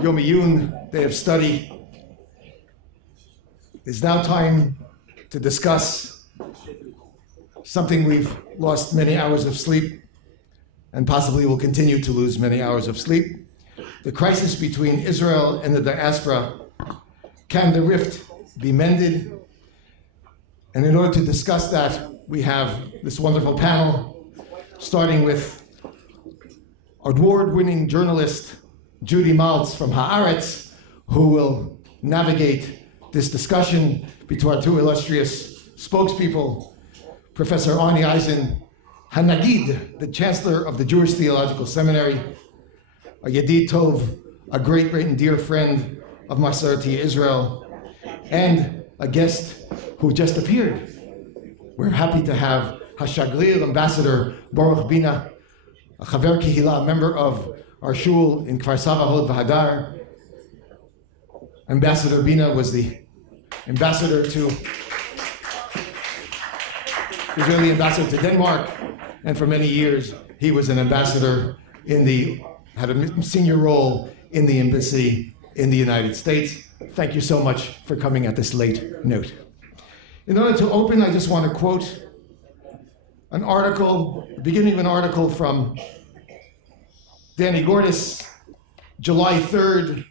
Yom Iyun, Day of Study. It's now time to discuss something we've lost many hours of sleep and possibly will continue to lose many hours of sleep. The crisis between Israel and the diaspora. Can the rift be mended? And in order to discuss that, we have this wonderful panel, starting with award-winning journalist Jewry from Haaretz, who will navigate this discussion between our two illustrious spokespeople, Professor Arnie Eisen, Hanagid, the Chancellor of the Jewish Theological Seminary, a Yedid Tov, a great and dear friend of Masorti Israel, and a guest who just appeared. We're happy to have Hashaglir Ambassador Baruch Bina, a Chaver Kehila, member of our shul in Kfar Sava Hod V'Hadar. Ambassador Bina was the ambassador to Israeli ambassador to Denmark, and for many years he was an ambassador had a senior role in the embassy in the United States. Thank you so much for coming at this late note. In order to open, I just want to quote an article, the beginning of an article from Danny Gordis, July 3rd,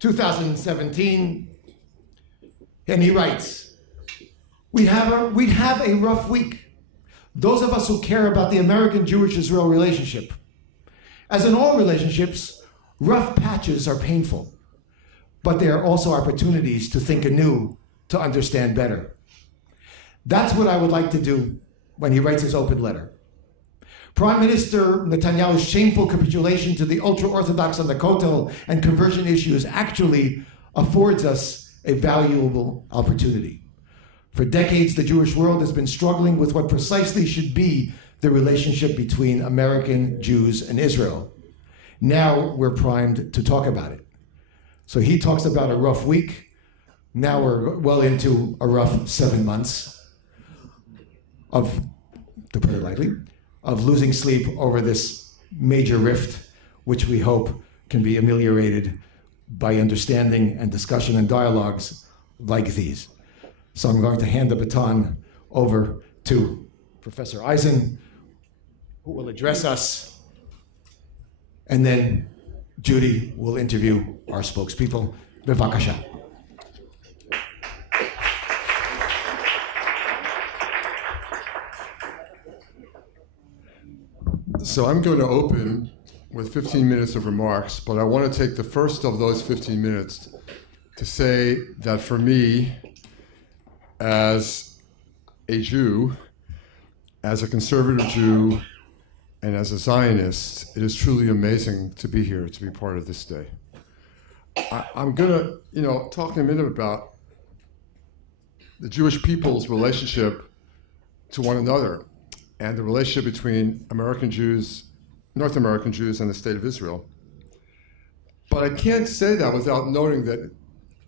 2017, and he writes, we have a rough week, those of us who care about the American-Jewish-Israel relationship. As in all relationships, rough patches are painful, but they are also opportunities to think anew, to understand better. That's what I would like to do when he writes his open letter. Prime Minister Netanyahu's shameful capitulation to the ultra-Orthodox on the Kotel and conversion issues actually affords us a valuable opportunity. For decades, the Jewish world has been struggling with what precisely should be the relationship between American Jews and Israel. Now we're primed to talk about it. So he talks about a rough week. Now we're well into a rough 7 months of, to put it lightly, of losing sleep over this major rift, which we hope can be ameliorated by understanding and discussion and dialogues like these. So I'm going to hand the baton over to Professor Eisen, who will address us, and then Jewry will interview our spokespeople. Bevakasha. So I'm going to open with 15 minutes of remarks, but I want to take the first of those 15 minutes to say that for me, as a Jew, as a conservative Jew, and as a Zionist, it is truly amazing to be here, to be part of this day. I'm going to, talk in a minute about the Jewish people's relationship to one another and the relationship between American Jews, North American Jews, and the State of Israel. But I can't say that without noting that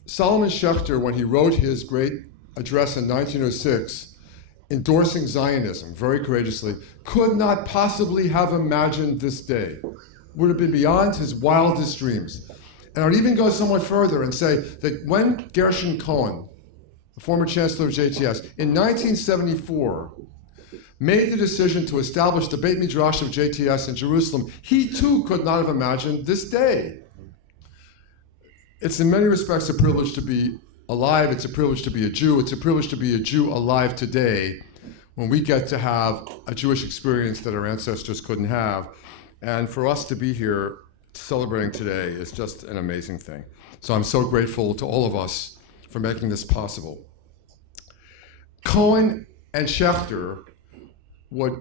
Solomon Schechter, when he wrote his great address in 1906, endorsing Zionism very courageously, could not possibly have imagined this day. Would have been beyond his wildest dreams. And I'd even go somewhat further and say that when Gershon Cohen, the former chancellor of JTS, in 1974, made the decision to establish the Beit Midrash of JTS in Jerusalem, he too could not have imagined this day. It's in many respects a privilege to be alive. It's a privilege to be a Jew. It's a privilege to be a Jew alive today when we get to have a Jewish experience that our ancestors couldn't have. And for us to be here celebrating today is just an amazing thing. So I'm so grateful to all of us for making this possible. Cohen and Schechter would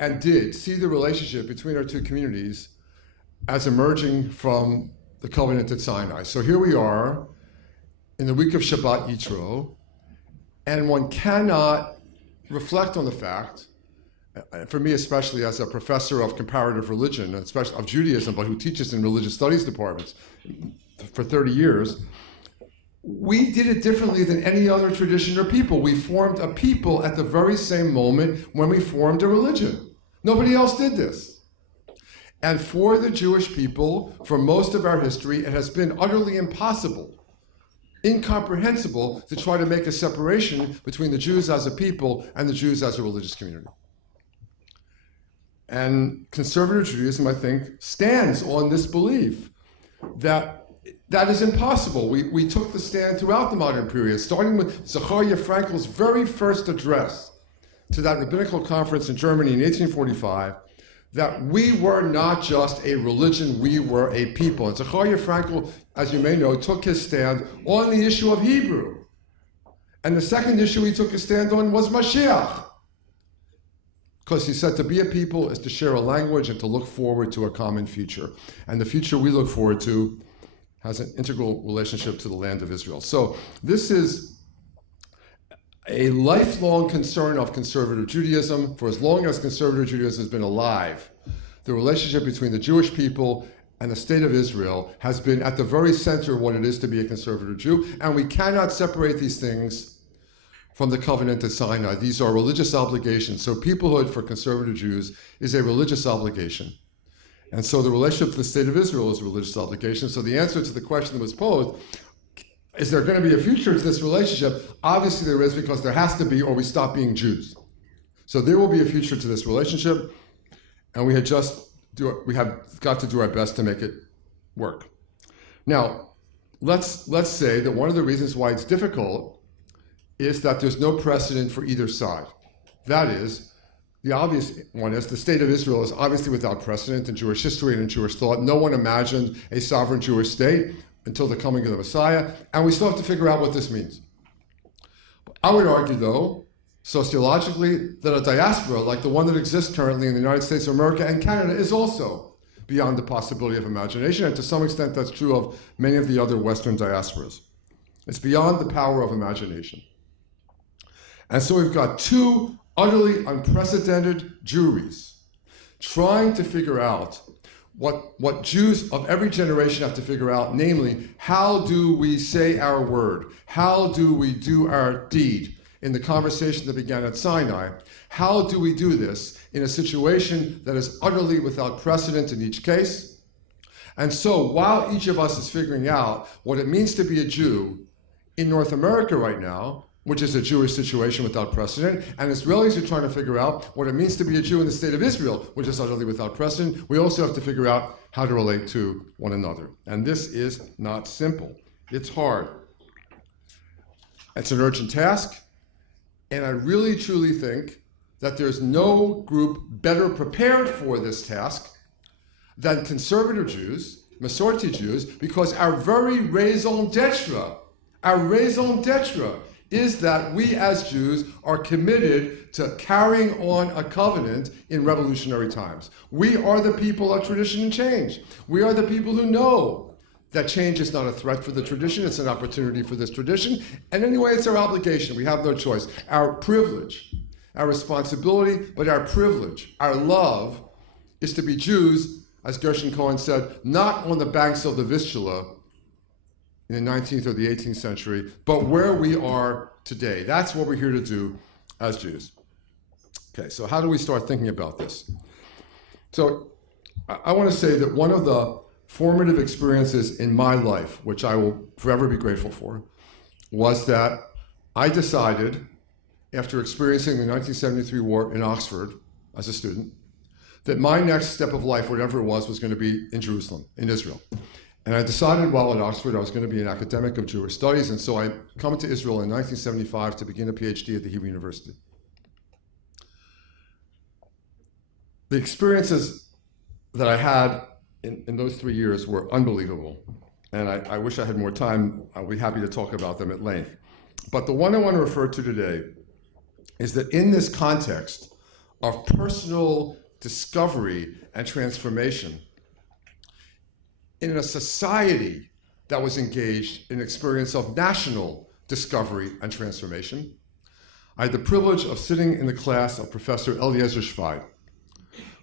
and did see the relationship between our two communities as emerging from the covenant at Sinai. So here we are in the week of Shabbat Yitro, and one cannot reflect on the fact, for me especially as a professor of comparative religion, especially of Judaism, but who teaches in religious studies departments for 30 years, we did it differently than any other tradition or people. We formed a people at the very same moment when we formed a religion. Nobody else did this. And for the Jewish people, for most of our history, it has been utterly impossible, incomprehensible, to try to make a separation between the Jews as a people and the Jews as a religious community. And conservative Judaism, I think, stands on this belief that that is impossible. We took the stand throughout the modern period, starting with Zachariah Frankel's very first address to that rabbinical conference in Germany in 1845, that we were not just a religion, we were a people. And Zachariah Frankel, as you may know, took his stand on the issue of Hebrew. And the second issue he took his stand on was Mashiach. Because he said to be a people is to share a language and to look forward to a common future. And the future we look forward to has an integral relationship to the land of Israel. So this is a lifelong concern of conservative Judaism. For as long as conservative Judaism has been alive, the relationship between the Jewish people and the state of Israel has been at the very center of what it is to be a conservative Jew. And we cannot separate these things from the covenant at Sinai. These are religious obligations. So peoplehood for conservative Jews is a religious obligation. And so the relationship to the state of Israel is a religious obligation. So the answer to the question that was posed, is there going to be a future to this relationship? Obviously there is, because there has to be, or we stop being Jews. So there will be a future to this relationship, and we have got to do our best to make it work. Now, let's say that one of the reasons why it's difficult is that there's no precedent for either side. That is, the obvious one is the state of Israel is obviously without precedent in Jewish history and in Jewish thought. No one imagined a sovereign Jewish state until the coming of the Messiah, and we still have to figure out what this means. I would argue, though, sociologically, that a diaspora like the one that exists currently in the United States of America and Canada is also beyond the possibility of imagination, and to some extent that's true of many of the other Western diasporas. It's beyond the power of imagination. And so we've got two utterly unprecedented Jewries trying to figure out what Jews of every generation have to figure out, namely, how do we say our word? How do we do our deed? In the conversation that began at Sinai, how do we do this in a situation that is utterly without precedent in each case? And so while each of us is figuring out what it means to be a Jew in North America right now, which is a Jewish situation without precedent, and Israelis are trying to figure out what it means to be a Jew in the state of Israel, which is utterly without precedent, we also have to figure out how to relate to one another. And this is not simple. It's hard. It's an urgent task, and I really, truly think that there's no group better prepared for this task than conservative Jews, Masorti Jews, because our very raison d'etre, is that we as Jews are committed to carrying on a covenant in revolutionary times. We are the people of tradition and change. We are the people who know that change is not a threat for the tradition, it's an opportunity for this tradition. And anyway, it's our obligation. We have no choice. Our privilege, our responsibility, but our privilege, our love, is to be Jews, as Gershon Cohen said, not on the banks of the Vistula in the 19th or the 18th century, but where we are today. That's what we're here to do as Jews. Okay, so how do we start thinking about this? So I want to say that one of the formative experiences in my life, which I will forever be grateful for, was that I decided, after experiencing the 1973 war in Oxford as a student, that my next step of life, whatever it was going to be in Jerusalem, in Israel. And I decided while at Oxford I was going to be an academic of Jewish studies, and so I come to Israel in 1975 to begin a PhD at the Hebrew University. The experiences that I had in those 3 years were unbelievable, and I wish I had more time. I'll be happy to talk about them at length. But the one I want to refer to today is that in this context of personal discovery and transformation, in a society that was engaged in an experience of national discovery and transformation, I had the privilege of sitting in the class of Professor Eliezer Schweig,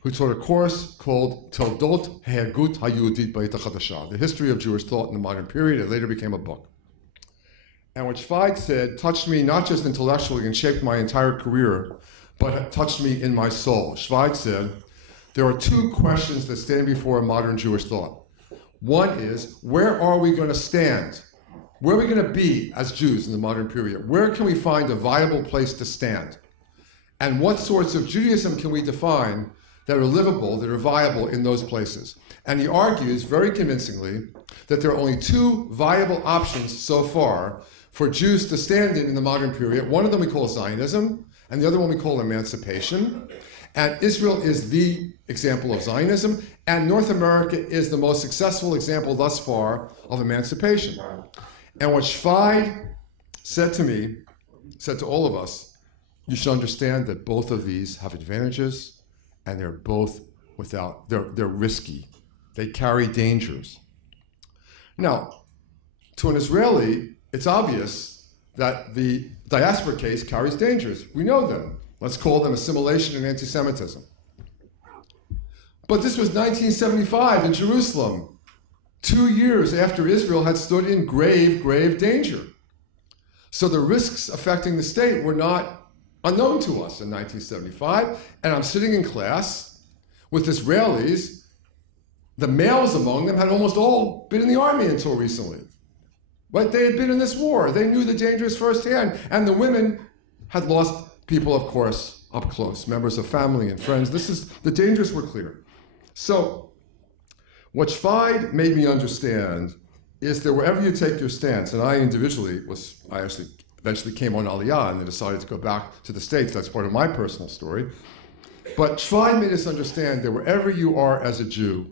who taught a course called Toldot Hayagut HaYehudit B'Eit HaChadashah, the history of Jewish thought in the modern period. It later became a book. And what Schweig said touched me not just intellectually and shaped my entire career, but it touched me in my soul. Schweig said, there are two questions that stand before modern Jewish thought. One is, where are we going to stand? Where are we going to be as Jews in the modern period? Where can we find a viable place to stand? And what sorts of Judaism can we define that are livable, that are viable in those places? And he argues very convincingly that there are only two viable options so far for Jews to stand in the modern period. One of them we call Zionism, and the other one we call emancipation. And Israel is the example of Zionism, and North America is the most successful example thus far of emancipation. And what Schweid said to me, said to all of us, you should understand that both of these have advantages, and they're both they're risky. They carry dangers. Now, to an Israeli, it's obvious that the diaspora case carries dangers. We know them. Let's call them assimilation and anti-Semitism. But this was 1975 in Jerusalem, 2 years after Israel had stood in grave, grave danger. So the risks affecting the state were not unknown to us in 1975. And I'm sitting in class with Israelis. The males among them had almost all been in the army until recently. But they had been in this war. They knew the dangers firsthand. And the women had lost people, of course, up close, members of family and friends. The dangers were clear. So what Schweid made me understand is that wherever you take your stance, and I actually eventually came on Aliyah and then decided to go back to the States. That's part of my personal story. But Schweid made us understand that wherever you are as a Jew,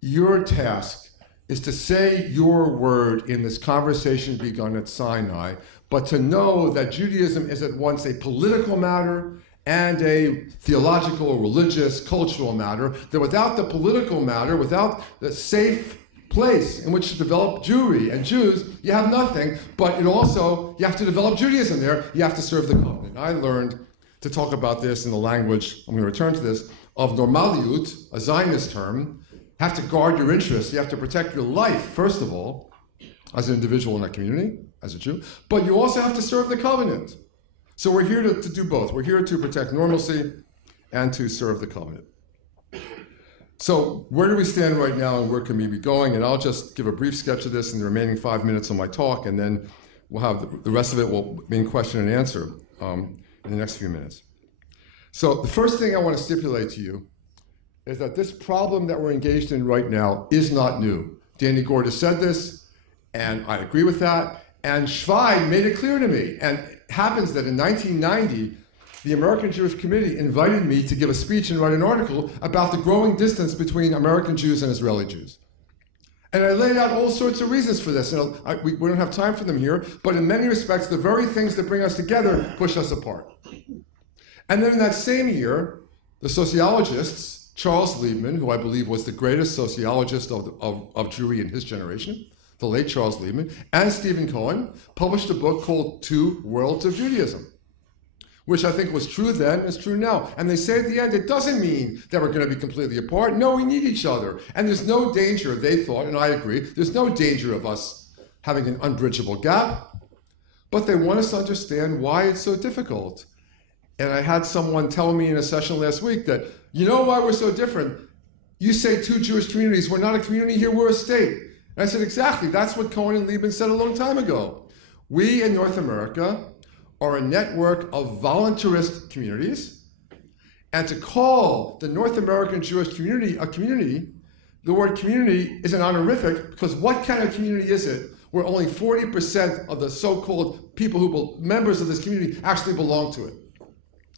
your task is to say your word in this conversation begun at Sinai, but to know that Judaism is at once a political matter and a theological, religious, cultural matter, that without the political matter, without the safe place in which to develop Jewry and Jews, you have nothing, but you have to develop Judaism there, you have to serve the covenant. I learned to talk about this in the language, I'm going to return to this, of normaliut, a Zionist term. You have to guard your interests, you have to protect your life, first of all, as an individual in a community, as a Jew, but you also have to serve the covenant. So we're here to do both. We're here to protect normalcy and to serve the covenant. So where do we stand right now and where can we be going? And I'll just give a brief sketch of this in the remaining 5 minutes of my talk, and then we'll have the rest of it will be in question and answer in the next few minutes. So the first thing I want to stipulate to you is that this problem that we're engaged in right now is not new. Danny Gorda said this, and I agree with that. And Schweid made it clear to me. And it happens that in 1990, the American Jewish Committee invited me to give a speech and write an article about the growing distance between American Jews and Israeli Jews. And I laid out all sorts of reasons for this. And we don't have time for them here, but in many respects, the very things that bring us together push us apart. And then in that same year, the sociologists, Charles Liebman, who I believe was the greatest sociologist of Jewry in his generation, the late Charles Liebman, and Stephen Cohen, published a book called Two Worlds of Judaism, which I think was true then, is true now. And they say at the end, it doesn't mean that we're going to be completely apart. No, we need each other. And there's no danger, they thought, and I agree, there's no danger of us having an unbridgeable gap. But they want us to understand why it's so difficult. And I had someone tell me in a session last week that, you know why we're so different? You say two Jewish communities, we're not a community here, we're a state. And I said, exactly, that's what Cohen and Liebman said a long time ago. We in North America are a network of voluntarist communities, and to call the North American Jewish community a community, the word community is an honorific, because what kind of community is it where only 40% of the so-called members of this community actually belong to it?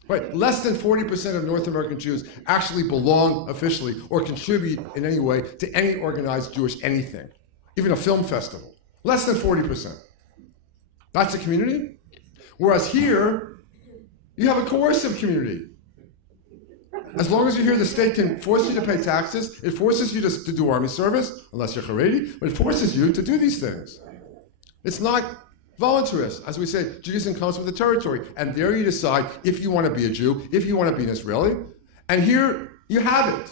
Right, less than 40% of North American Jews actually belong officially or contribute in any way to any organized Jewish anything, even a film festival. Less than 40%. That's a community? Whereas here, you have a coercive community. As long as you're here, the state can force you to pay taxes. It forces you to do army service, unless you're Haredi, but it forces you to do these things. It's not voluntarist. As we say, Judaism comes with the territory. And there you decide if you want to be a Jew, if you want to be an Israeli. And here you have it.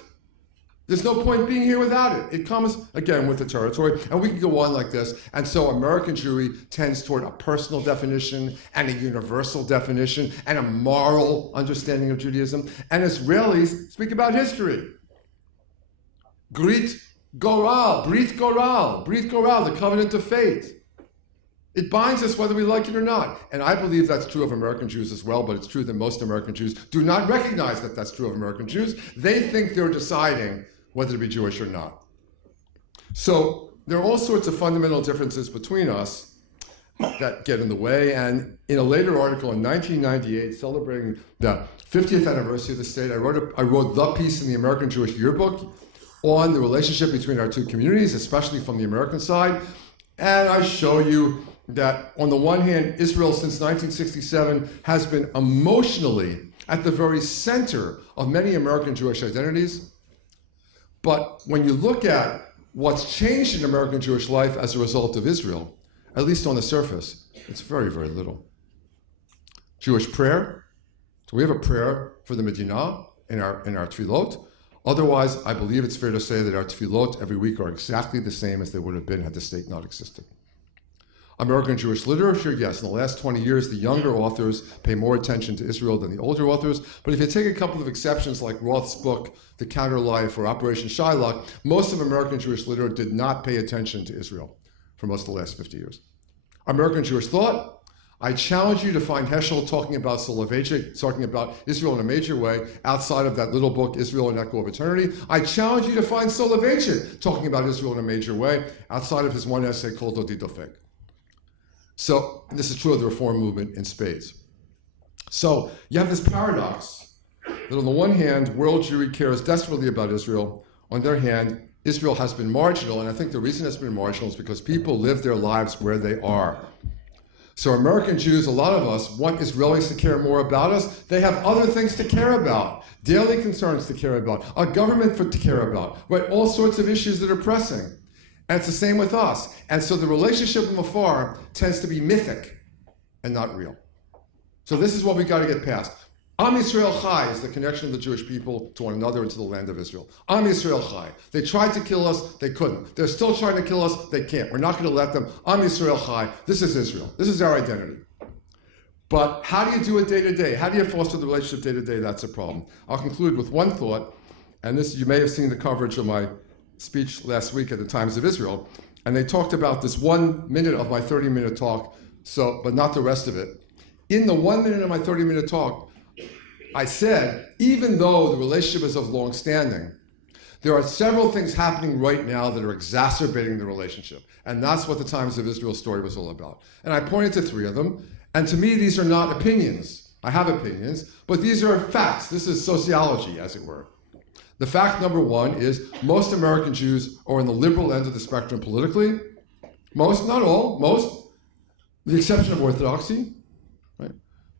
There's no point being here without it. It comes, again, with the territory, and we can go on like this. And so American Jewry tends toward a personal definition and a universal definition and a moral understanding of Judaism. And Israelis speak about history. Brit Goral, the covenant of fate. It binds us whether we like it or not. And I believe that's true of American Jews as well, but it's true that most American Jews do not recognize that that's true of American Jews. They think they're deciding whether to be Jewish or not. So there are all sorts of fundamental differences between us that get in the way. And in a later article in 1998, celebrating the 50th anniversary of the state, I wrote the piece in the American Jewish Yearbook on the relationship between our two communities, especially from the American side. And I show you that on the one hand, Israel since 1967 has been emotionally at the very center of many American Jewish identities. But when you look at what's changed in American Jewish life as a result of Israel, at least on the surface, it's very, very little. Jewish prayer. So we have a prayer for the Medina in our tefillot. Otherwise, I believe it's fair to say that our tefillot every week are exactly the same as they would have been had the state not existed. American Jewish literature, yes, in the last 20 years, the younger authors pay more attention to Israel than the older authors. But if you take a couple of exceptions like Roth's book, The Counter Life, or Operation Shylock, most of American Jewish literature did not pay attention to Israel for most of the last 50 years. American Jewish thought, I challenge you to find Heschel talking about Soloveitchik, talking about Israel in a major way, outside of that little book, Israel, an Echo of Eternity. I challenge you to find Soloveitchik talking about Israel in a major way, outside of his one essay called Odidofek. So this is true of the Reform movement in spades. So you have this paradox that on the one hand, world Jewry cares desperately about Israel. On the other hand, Israel has been marginal, and I think the reason it's been marginal is because people live their lives where they are. So American Jews, a lot of us, want Israelis to care more about us. They have other things to care about, daily concerns to care about, a government to care about, right? All sorts of issues that are pressing. And it's the same with us. And so the relationship from afar tends to be mythic and not real. So this is what we got to get past. Am Yisrael Chai is the connection of the Jewish people to one another and to the land of Israel. Am Yisrael Chai. They tried to kill us, they couldn't. They're still trying to kill us, they can't. We're not going to let them. Am Yisrael Chai. This is Israel. This is our identity. But how do you do it day to day? How do you foster the relationship day to day? That's a problem. I'll conclude with one thought, and this, you may have seen the coverage of my speech last week at the Times of Israel, and they talked about this 1 minute of my 30-minute talk, but not the rest of it. In the 1 minute of my 30-minute talk, I said, even though the relationship is of long standing, there are several things happening right now that are exacerbating the relationship. And that's what the Times of Israel story was all about. And I pointed to 3 of them. And to me, these are not opinions. I have opinions, but these are facts. This is sociology, as it were. The fact number 1 is most American Jews are on the liberal end of the spectrum politically. Most, not all, most, with the exception of Orthodoxy. Right?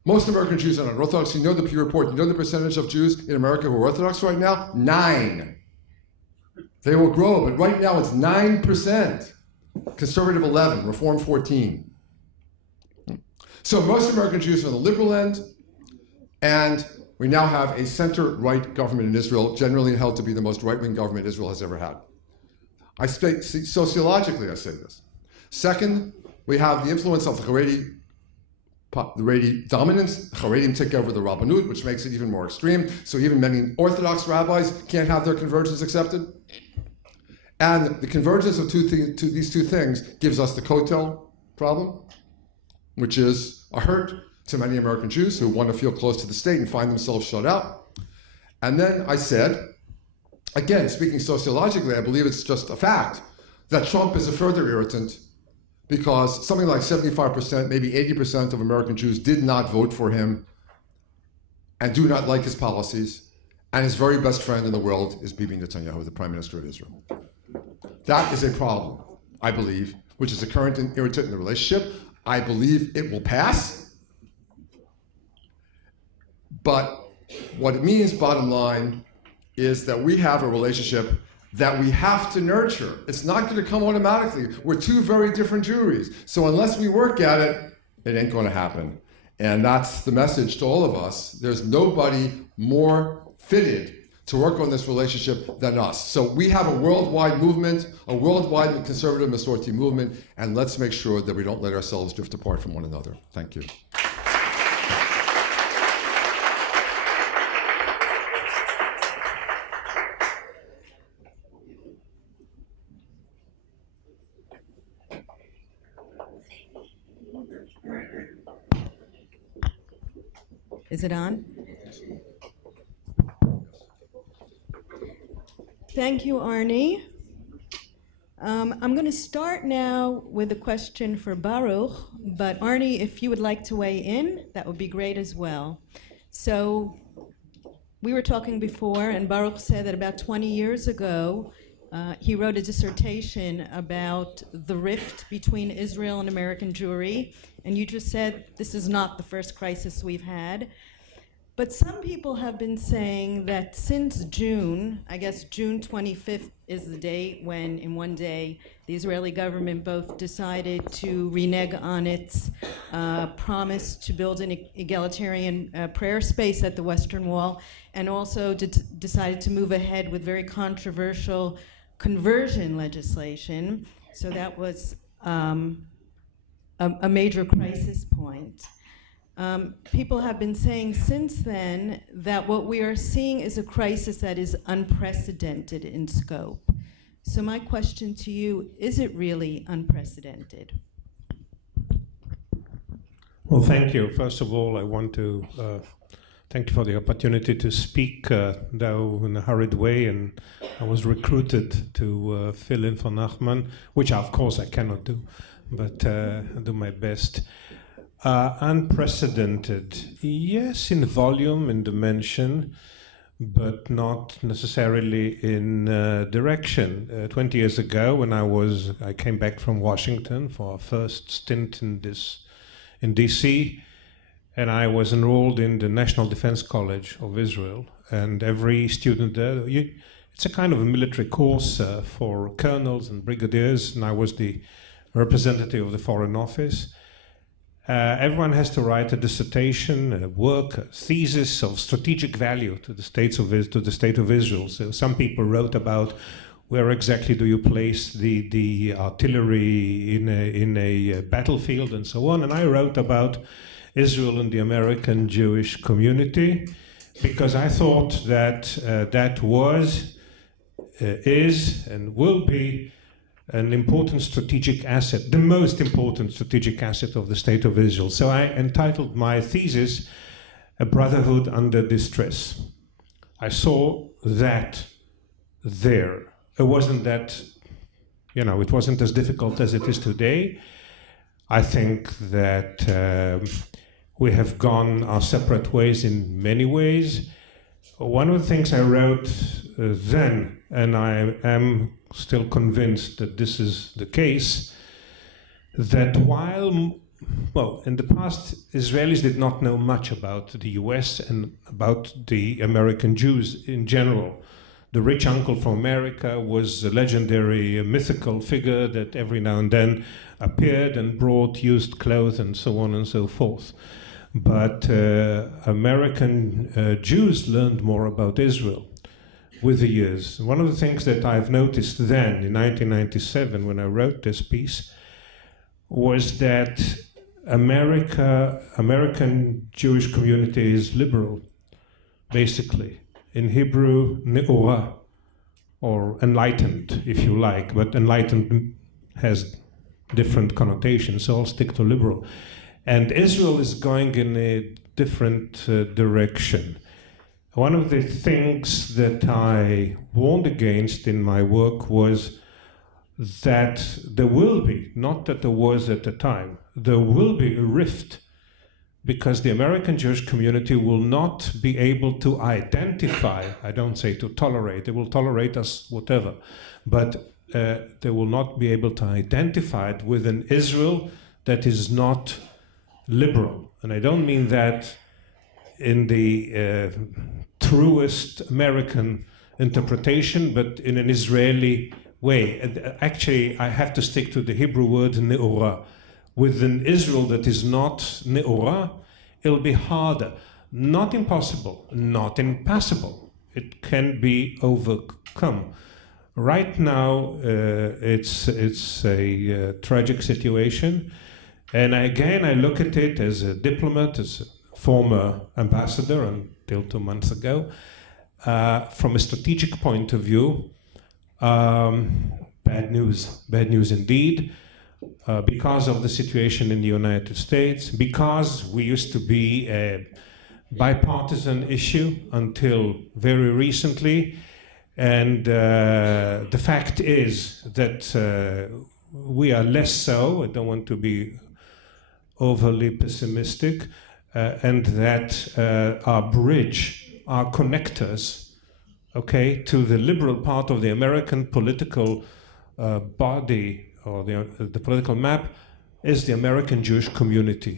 Most American Jews are not Orthodox. You know the Pew Report. You know the percentage of Jews in America who are Orthodox right now? 9. They will grow, but right now it's 9%. Conservative 11, Reform 14. So most American Jews are on the liberal end, and we now have a center-right government in Israel, generally held to be the most right-wing government Israel has ever had. Sociologically, I say this. Second, we have the influence of the Haredi dominance. Haredim take over the Rabbanut, which makes it even more extreme. So even many Orthodox rabbis can't have their conversions accepted. And the convergence of these two things gives us the Kotel problem, which is a hurt to many American Jews who want to feel close to the state and find themselves shut out. And then I said, again, speaking sociologically, I believe it's just a fact that Trump is a further irritant because something like 75%, maybe 80% of American Jews did not vote for him and do not like his policies. And his very best friend in the world is Bibi Netanyahu, the Prime Minister of Israel. That is a problem, I believe, which is a current irritant in the relationship. I believe it will pass. But what it means, bottom line, is that we have a relationship that we have to nurture. It's not going to come automatically. We're 2 very different Jewries. So unless we work at it, it ain't going to happen. And that's the message to all of us. There's nobody more fitted to work on this relationship than us. So we have a worldwide movement, a worldwide conservative Masorti movement, and let's make sure that we don't let ourselves drift apart from one another. Thank you. Is it on? Thank you, Arnie. I'm going to start now with a question for Baruch, but Arnie, if you would like to weigh in, that would be great as well. So we were talking before, and Baruch said that about 20 years ago, he wrote a dissertation about the rift between Israel and American Jewry, and you just said this is not the first crisis we've had. But some people have been saying that since June, I guess June 25th is the date when, in one day, the Israeli government both decided to renege on its promise to build an egalitarian prayer space at the Western Wall, and also decided to move ahead with very controversial conversion legislation. So that was a major crisis point. People have been saying since then that what we are seeing is a crisis that is unprecedented in scope. So my question to you, is it really unprecedented? Well, thank you. First of all, I want to thank you for the opportunity to speak, though in a hurried way, and I was recruited to fill in for Nachman, which of course I cannot do, but I'll do my best. Unprecedented, yes, in volume, in dimension, but not necessarily in direction. 20 years ago, when I came back from Washington for our first stint in DC, and I was enrolled in the National Defense College of Israel, and every student there, it's a kind of a military course for colonels and brigadiers, and I was the representative of the Foreign Office. Everyone has to write a dissertation, a work, a thesis of strategic value to the state of Israel. So some people wrote about where exactly do you place the artillery in a battlefield and so on. And I wrote about Israel and the American Jewish community because I thought that that was, is, and will be an important strategic asset, the most important strategic asset of the State of Israel. So I entitled my thesis, A Brotherhood Under Distress. I saw that there. It wasn't that, it wasn't as difficult as it is today. I think that we have gone our separate ways in many ways. One of the things I wrote then, and I am still convinced that this is the case, that while, well, in the past, Israelis did not know much about the US and about the American Jews in general. The rich uncle from America was a legendary, a mythical figure that every now and then appeared and brought used clothes and so on and so forth. But American Jews learned more about Israel with the years. One of the things that I've noticed then, in 1997, when I wrote this piece, was that American Jewish community is liberal, basically. In Hebrew, ne'orah, or enlightened, if you like, but enlightened has different connotations, so I'll stick to liberal. And Israel is going in a different direction. One of the things that I warned against in my work was that there will be, not that there was at the time, there will be a rift because the American Jewish community will not be able to identify, I don't say to tolerate, they will tolerate us whatever, but they will not be able to identify it with an Israel that is not liberal. And I don't mean that in the truest American interpretation, but in an Israeli way. And actually, I have to stick to the Hebrew word ne'orah. With an Israel that is not ne'orah, it'll be harder. Not impossible, not impassable. it can be overcome. Right now, it's a tragic situation, and again, I look at it as a diplomat, as a former ambassador until 2 months ago. From a strategic point of view, bad news indeed, because of the situation in the United States, because we used to be a bipartisan issue until very recently, and the fact is that we are less so. I don't want to be overly pessimistic, and that our bridge, our connectors, okay, to the liberal part of the American political body or the political map is the American Jewish community.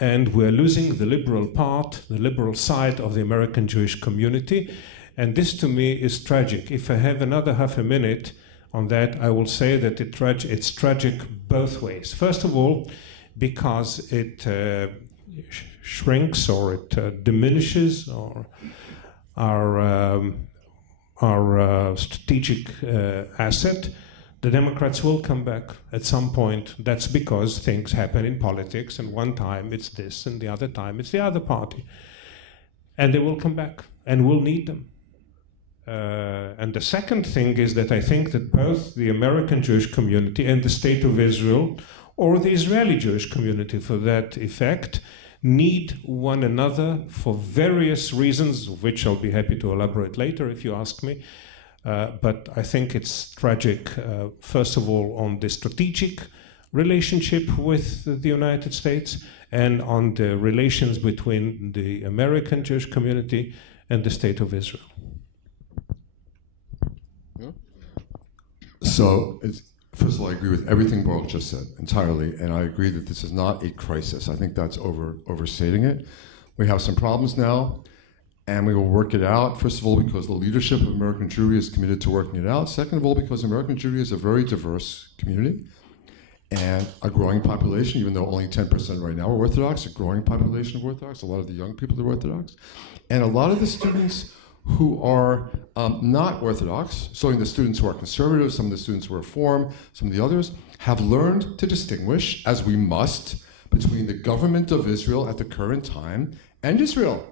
And we're losing the liberal part, the liberal side of the American Jewish community. And this to me is tragic. If I have another half a minute on that, I will say that it's tragic both ways. First of all, because it shrinks or it diminishes our strategic asset. The Democrats will come back at some point. That's because things happen in politics, and one time it's this, and the other time it's the other party. And they will come back, and we'll need them. And the second thing is that I think that both the American Jewish community and the State of Israel, or the Israeli Jewish community for that effect, need one another for various reasons, of which I'll be happy to elaborate later if you ask me. But I think it's tragic, first of all, on the strategic relationship with the United States and on the relations between the American Jewish community and the State of Israel. So, first of all, I agree with everything Baruch just said entirely, and I agree that this is not a crisis. I think that's overstating it. We have some problems now, and we will work it out. First of all, because the leadership of American Jewry is committed to working it out. Second of all, because American Jewry is a very diverse community and a growing population, even though only 10% right now are Orthodox, a growing population of Orthodox. A lot of the young people are Orthodox. And a lot of the students who are not Orthodox, so the students who are conservative, some of the students who are Reform, some of the others, have learned to distinguish, as we must, between the government of Israel at the current time and Israel.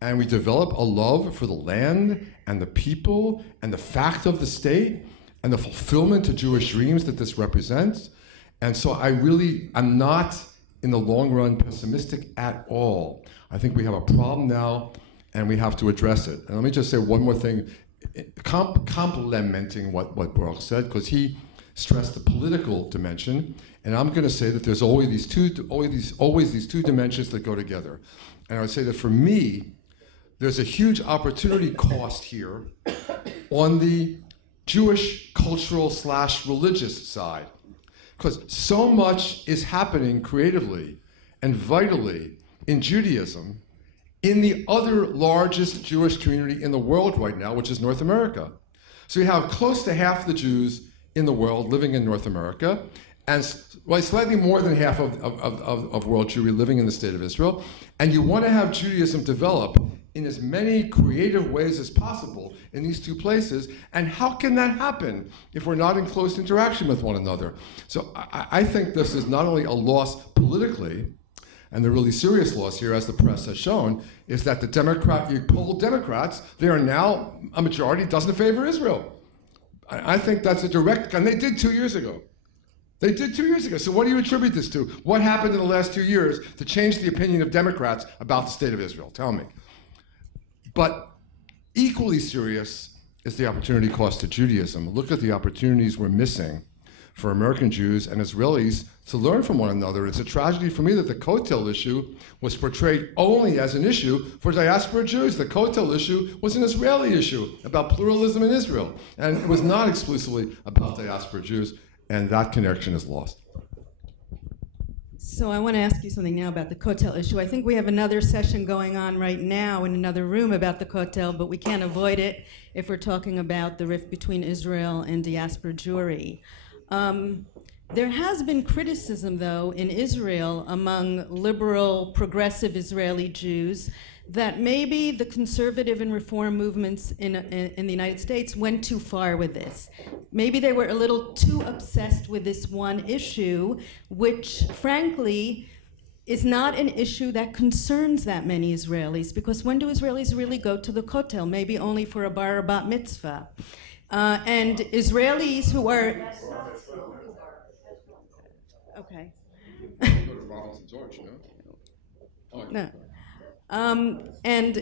And we develop a love for the land and the people and the fact of the state and the fulfillment of Jewish dreams that this represents. And so I'm not, in the long run, pessimistic at all. I think we have a problem now, and we have to address it. And let me just say one more thing, complementing what Baruch said, because he stressed the political dimension, and I'm going to say that there's always these two dimensions that go together. And I would say that for me, there's a huge opportunity cost here on the Jewish cultural / religious side, because so much is happening creatively and vitally in Judaism in the other largest Jewish community in the world right now, which is North America. So you have close to half the Jews in the world living in North America, and slightly more than half of world Jewry living in the state of Israel. And you want to have Judaism develop in as many creative ways as possible in these two places. And how can that happen if we're not in close interaction with one another? So I think this is not only a loss politically, and the really serious loss here, as the press has shown, is that you poll Democrats, they are now, a majority doesn't favor Israel. I think that's a direct, and they did 2 years ago. They did 2 years ago. So what do you attribute this to? What happened in the last 2 years to change the opinion of Democrats about the state of Israel? Tell me. But equally serious is the opportunity cost to Judaism. Look at the opportunities we're missing for American Jews and Israelis to learn from one another. It's a tragedy for me that the Kotel issue was portrayed only as an issue for diaspora Jews. The Kotel issue was an Israeli issue about pluralism in Israel, and it was not exclusively about diaspora Jews, and that connection is lost. So I want to ask you something now about the Kotel issue. I think we have another session going on right now in another room about the Kotel, but we can't avoid it if we're talking about the rift between Israel and diaspora Jewry. There has been criticism, though, in Israel among liberal, progressive Israeli Jews that maybe the conservative and reform movements in the United States went too far with this. Maybe they were a little too obsessed with this one issue, which, frankly, is not an issue that concerns that many Israelis, because when do Israelis really go to the Kotel? Maybe only for a bar or bat mitzvah. And Israelis who are... Okay. No. And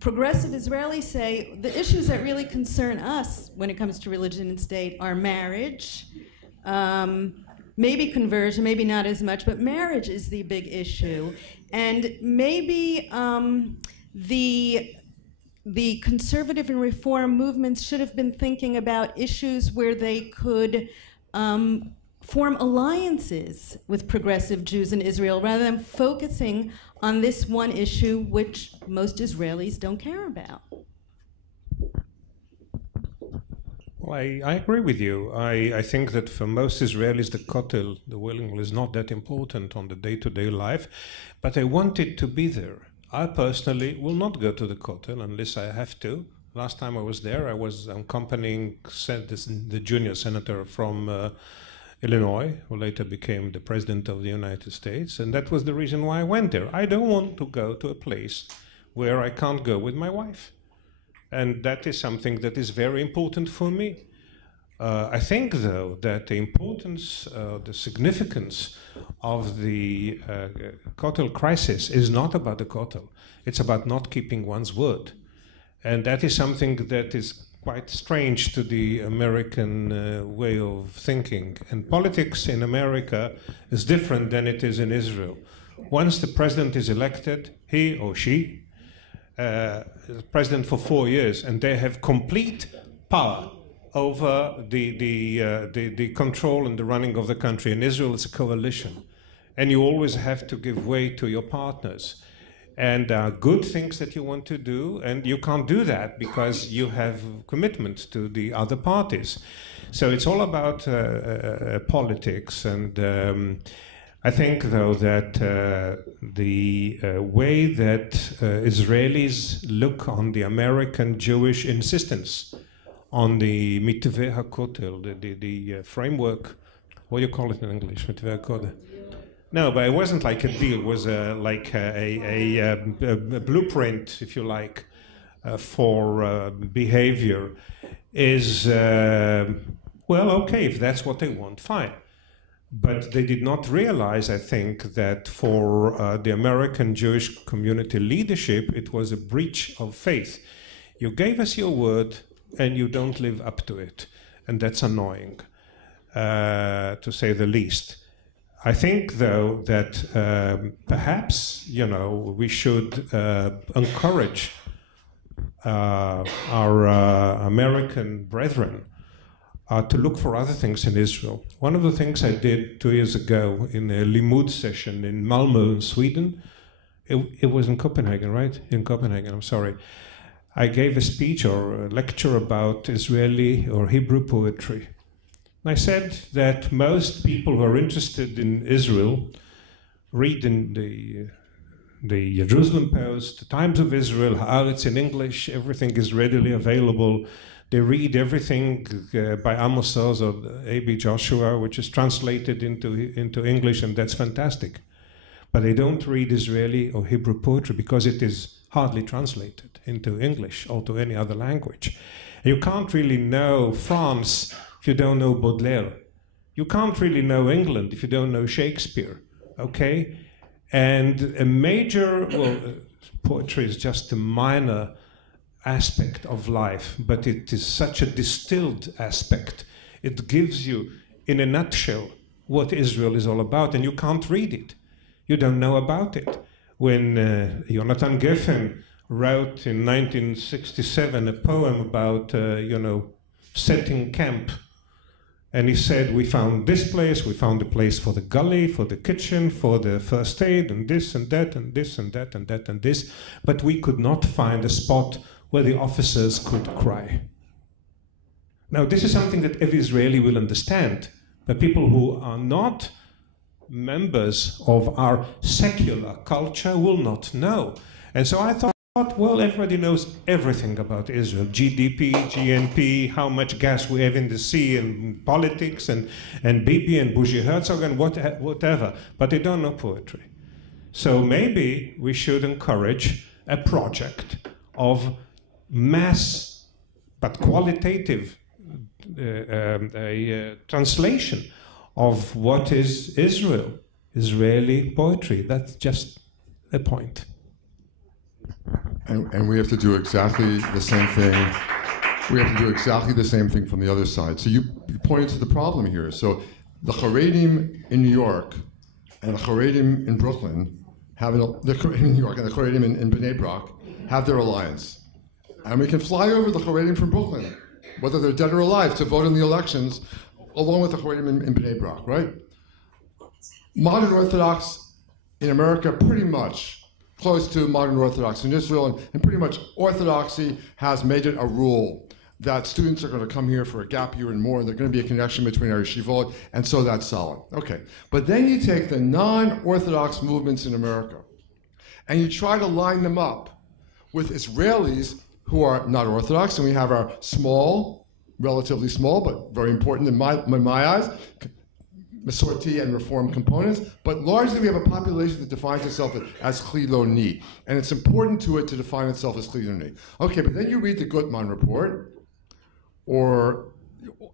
progressive Israelis say the issues that really concern us when it comes to religion and state are marriage, maybe conversion, maybe not as much, but marriage is the big issue. And maybe the conservative and reform movements should have been thinking about issues where they could form alliances with progressive Jews in Israel rather than focusing on this one issue which most Israelis don't care about. Well, I agree with you. I think that for most Israelis, the Kotel, the Wailing Wall, is not that important on the day-to-day life, but I want it to be there. I personally will not go to the Kotel unless I have to. Last time I was there, I was accompanying the junior senator from Illinois, who later became the President of the United States, and that was the reason why I went there. I don't want to go to a place where I can't go with my wife. And that is something that is very important for me. I think, though, that the importance, the significance of the Kotel crisis is not about the Kotel. It's about not keeping one's word. And that is something that is quite strange to the American way of thinking. And politics in America is different than it is in Israel. Once the president is elected, he or she is president for 4 years, and they have complete power over the control and the running of the country. In Israel, it's a coalition, and you always have to give way to your partners. And there are good things that you want to do, and you can't do that because you have commitments to the other parties. So it's all about politics, and I think, though, that the way that Israelis look on the American Jewish insistence on the Mitveh HaKotel, the framework, what do you call it in English, Mitveh HaKotel? No, but it wasn't like a deal. It was like a blueprint, if you like, for behavior. Is, well, okay, if that's what they want, fine. But they did not realize, I think, that for the American Jewish community leadership, it was a breach of faith. You gave us your word, and you don't live up to it. And that's annoying, to say the least. I think, though, that perhaps, you know, we should encourage our American brethren to look for other things in Israel. One of the things I did 2 years ago in a Limud session in Malmö, in Sweden, it was in Copenhagen, right? In Copenhagen, I'm sorry. I gave a speech or a lecture about Israeli or Hebrew poetry. I said that most people who are interested in Israel read in the Jerusalem Post, the Times of Israel, Haaretz in English, everything is readily available. They read everything by Amos Oz or A.B. Joshua, which is translated into English, and that's fantastic. But they don't read Israeli or Hebrew poetry because it is hardly translated into English or to any other language. You can't really know France if you don't know Baudelaire. You can't really know England if you don't know Shakespeare, okay? And a major, well, poetry is just a minor aspect of life, but it is such a distilled aspect. It gives you, in a nutshell, what Israel is all about, and you can't read it. You don't know about it. When Jonathan Geffen wrote in 1967 a poem about, setting camp, and he said, we found this place, we found a place for the gully, for the kitchen, for the first aid, and this and that, and this and that, and that and this, but we could not find a spot where the officers could cry. Now, this is something that every Israeli will understand, but people who are not members of our secular culture will not know. And so I thought Well, everybody knows everything about Israel. GDP, GNP, how much gas we have in the sea, and politics, and Bibi and Bougie Herzog, and whatever. But they don't know poetry. So maybe we should encourage a project of mass, but qualitative, translation of what is Israel, Israeli poetry. That's just a point. And we have to do exactly the same thing. We have to do exactly the same thing from the other side. So you pointed to the problem here. So the Haredim in New York and the Haredim in Brooklyn have the Haredim in New York and the Haredim in Bnei Brak have their alliance. And we can fly over the Haredim from Brooklyn, whether they're dead or alive, to vote in the elections, along with the Haredim in Bnei Brak, right? Modern Orthodox in America pretty much close to modern Orthodox in Israel, and pretty much Orthodoxy has made it a rule that students are going to come here for a gap year and more, and there's going to be a connection between our yeshivot, and so that's solid. Okay, but then you take the non-Orthodox movements in America, and you try to line them up with Israelis who are not Orthodox, and we have our small, relatively small, but very important in my eyes, Masorti and Reform components, but largely we have a population that defines itself as Chiloni, and it's important to it to define itself as Chiloni. Okay, but then you read the Gutmann report, or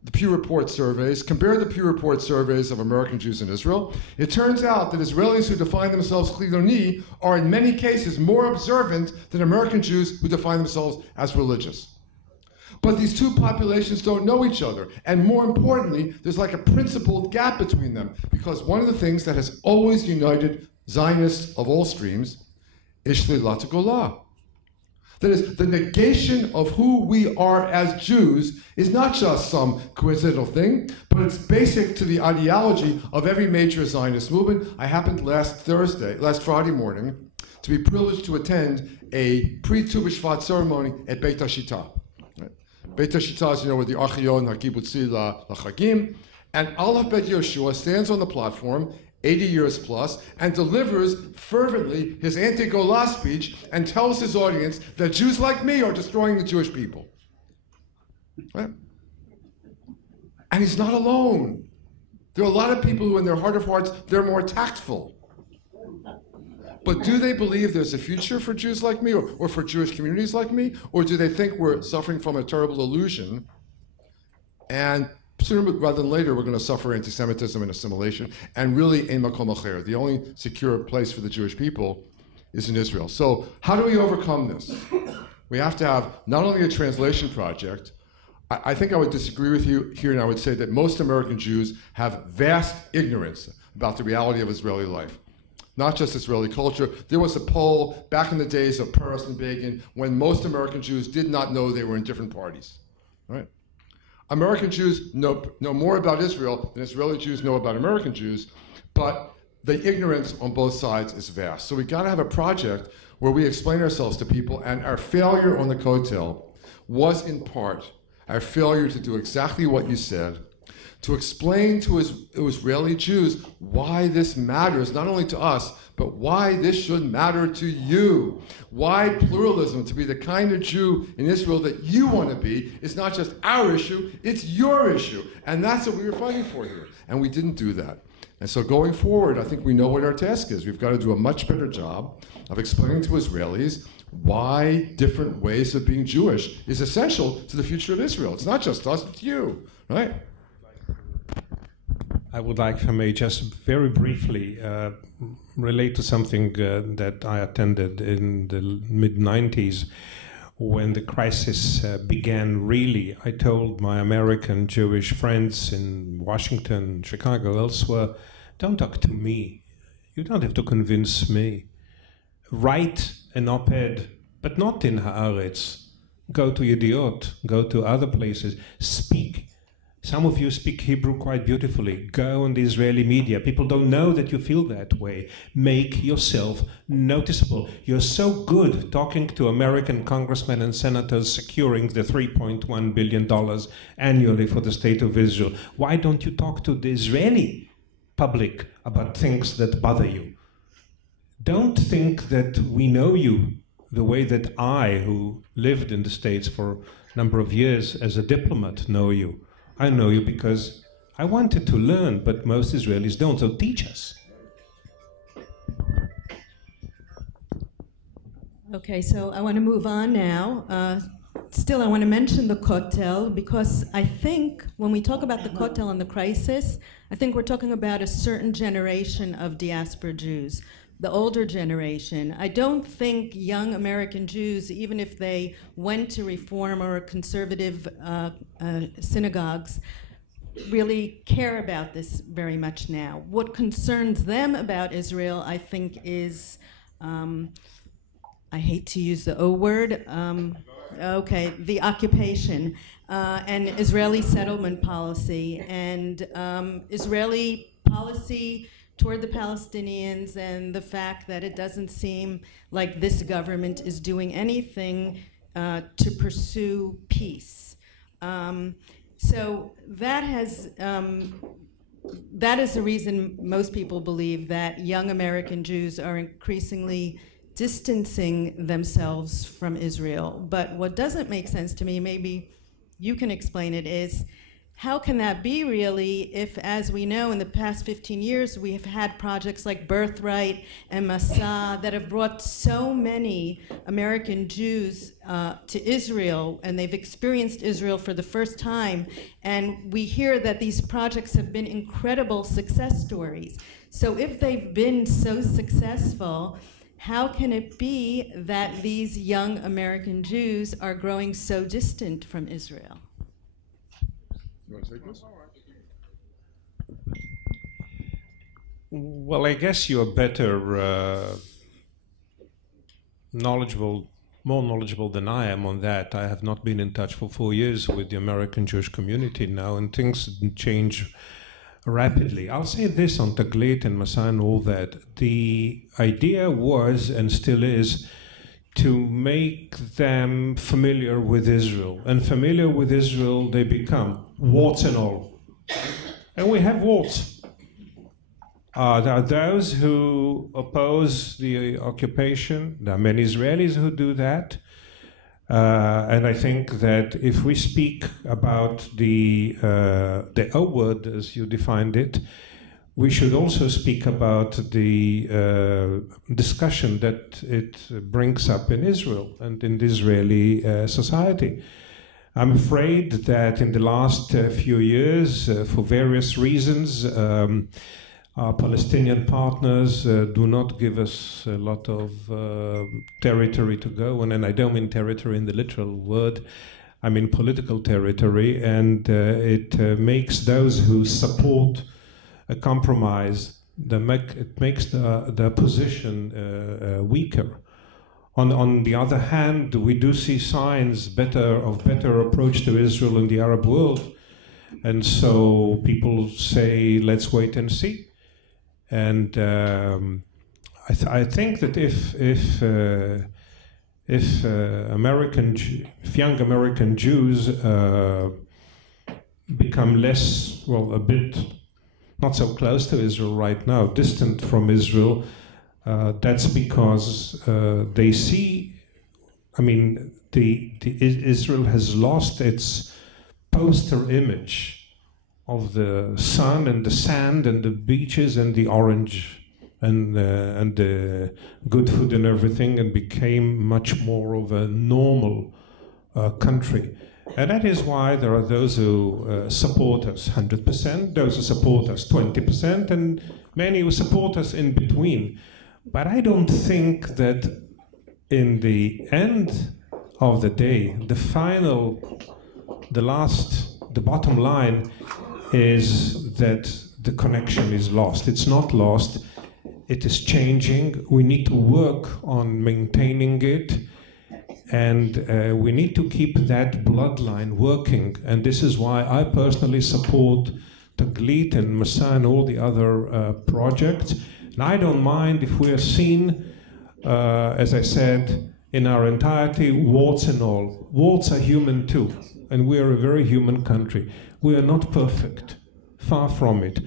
the Pew Report surveys, compare the Pew Report surveys of American Jews in Israel. It turns out that Israelis who define themselves Chiloni are in many cases more observant than American Jews who define themselves as religious. But these two populations don't know each other. And more importantly, there's like a principled gap between them. Because one of the things that has always united Zionists of all streams is Shlilat Golah. That is, the negation of who we are as Jews is not just some coincidental thing, but it's basic to the ideology of every major Zionist movement. I happened last Friday morning, to be privileged to attend a pre-Tu B'Shvat ceremony at Beit HaShita. Beit HaShita is, where the Archion HaKibutzi LaChagim, and Aleph Bet Yeshua stands on the platform, 80 years plus, and delivers fervently his anti-Golah speech and tells his audience that Jews like me are destroying the Jewish people. Right? And he's not alone. There are a lot of people who, in their heart of hearts, they're more tactful. But do they believe there's a future for Jews like me, or for Jewish communities like me? Or do they think we're suffering from a terrible illusion, and sooner rather than later we're going to suffer anti-Semitism and assimilation, and really ein makom acher, the only secure place for the Jewish people is in Israel. So how do we overcome this? We have to have not only a translation project. I think I would disagree with you here, and I would say that most American Jews have vast ignorance about the reality of Israeli life. Not just Israeli culture. There was a poll back in the days of Peres and Begin when most American Jews did not know they were in different parties. Right? American Jews know more about Israel than Israeli Jews know about American Jews, but the ignorance on both sides is vast. So we got to have a project where we explain ourselves to people, and our failure on the Kotel was in part our failure to do exactly what you said, to explain to Israeli Jews why this matters, not only to us, but why this should matter to you. Why pluralism, to be the kind of Jew in Israel that you want to be, is not just our issue, it's your issue. And that's what we were fighting for here. And we didn't do that. And so going forward, I think we know what our task is. We've got to do a much better job of explaining to Israelis why different ways of being Jewish is essential to the future of Israel. It's not just us, it's you, right? I would like, if I may, just very briefly relate to something that I attended in the mid-90s when the crisis began really. I told my American Jewish friends in Washington, Chicago, elsewhere, don't talk to me. You don't have to convince me. Write an op-ed, but not in Haaretz. Go to Yediot, go to other places, speak. Some of you speak Hebrew quite beautifully. Go on the Israeli media. People don't know that you feel that way. Make yourself noticeable. You're so good talking to American congressmen and senators securing the $3.1 billion annually for the state of Israel. Why don't you talk to the Israeli public about things that bother you? Don't think that we know you the way that I, who lived in the States for a number of years as a diplomat, know you. I know you because I wanted to learn, but most Israelis don't, so teach us. Okay, so I want to move on now. Still, I want to mention the Kotel because I think when we talk about the Kotel and the crisis, I think we're talking about a certain generation of diaspora Jews, the older generation. I don't think young American Jews, even if they went to Reform or conservative synagogues, really care about this very much now. What concerns them about Israel, I think, is, I hate to use the O word, the occupation and Israeli settlement policy and Israeli policy toward the Palestinians and the fact that it doesn't seem like this government is doing anything to pursue peace. So that is the reason most people believe that young American Jews are increasingly distancing themselves from Israel. But what doesn't make sense to me, maybe you can explain it, is how can that be really if, as we know, in the past 15 years, we have had projects like Birthright and Masa that have brought so many American Jews to Israel, and they've experienced Israel for the first time, and we hear that these projects have been incredible success stories. So if they've been so successful, how can it be that these young American Jews are growing so distant from Israel? You want to take this? Well, I guess you're better more knowledgeable than I am on that. I have not been in touch for 4 years with the American Jewish community now, and things change rapidly. I'll say this on Taglit and Masa and all that. The idea was, and still is, to make them familiar with Israel. And familiar with Israel they become, warts and all. And we have warts. There are those who oppose the occupation. There are many Israelis who do that. And I think that if we speak about the O word, as you defined it, we should also speak about the discussion that it brings up in Israel and in the Israeli society. I'm afraid that in the last few years, for various reasons, our Palestinian partners do not give us a lot of territory to go, and I don't mean territory in the literal word, I mean political territory, and it makes those who support a compromise, it makes the position weaker. On the other hand, we do see signs of better approach to Israel in the Arab world, and so people say, let's wait and see. And I think that if young American Jews become less, a bit not so close to Israel right now, distant from Israel, that's because they see, Israel has lost its poster image of the sun and the sand and the beaches and the orange and the good food and everything, and became much more of a normal country. And that is why there are those who support us 100%, those who support us 20%, and many who support us in between. But I don't think that in the end of the day, the bottom line is that the connection is lost. It's not lost. It is changing. We need to work on maintaining it, and we need to keep that bloodline working. And this is why I personally support Taglit and Masa and all the other projects. And I don't mind if we are seen, as I said, in our entirety, warts and all. Warts are human too, and we are a very human country. We are not perfect, far from it,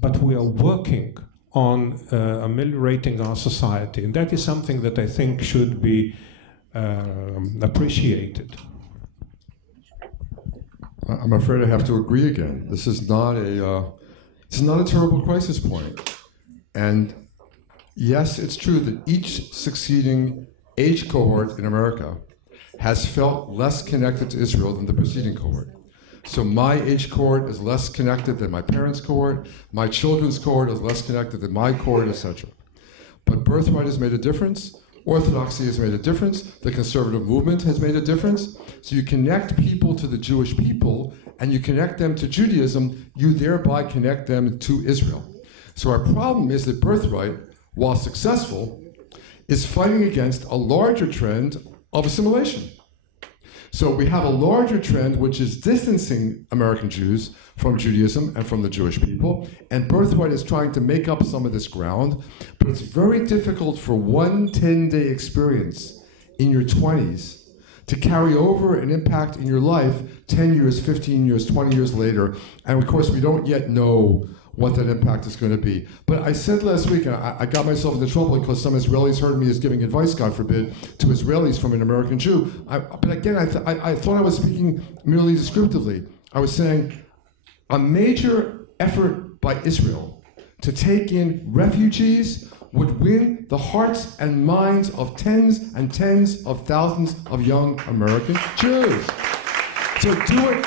but we are working on ameliorating our society, and that is something that I think should be appreciated. I'm afraid I have to agree again. This is not a terrible crisis point. And yes, it's true that each succeeding age cohort in America has felt less connected to Israel than the preceding cohort. So my age cohort is less connected than my parents' cohort, my children's cohort is less connected than my cohort, etc. But Birthright has made a difference, Orthodoxy has made a difference, the conservative movement has made a difference. So you connect people to the Jewish people, and you connect them to Judaism, you thereby connect them to Israel. So our problem is that Birthright, while successful, is fighting against a larger trend of assimilation. So we have a larger trend which is distancing American Jews from Judaism and from the Jewish people, and Birthright is trying to make up some of this ground, but it's very difficult for one 10-day experience in your 20s to carry over an impact in your life 10 years, 15 years, 20 years later, and of course we don't yet know what that impact is going to be. But I said last week, and I got myself into trouble because some Israelis heard me as giving advice, God forbid, to Israelis from an American Jew. But again, I thought I was speaking merely descriptively. I was saying a major effort by Israel to take in refugees would win the hearts and minds of tens and tens of thousands of young American Jews. So do it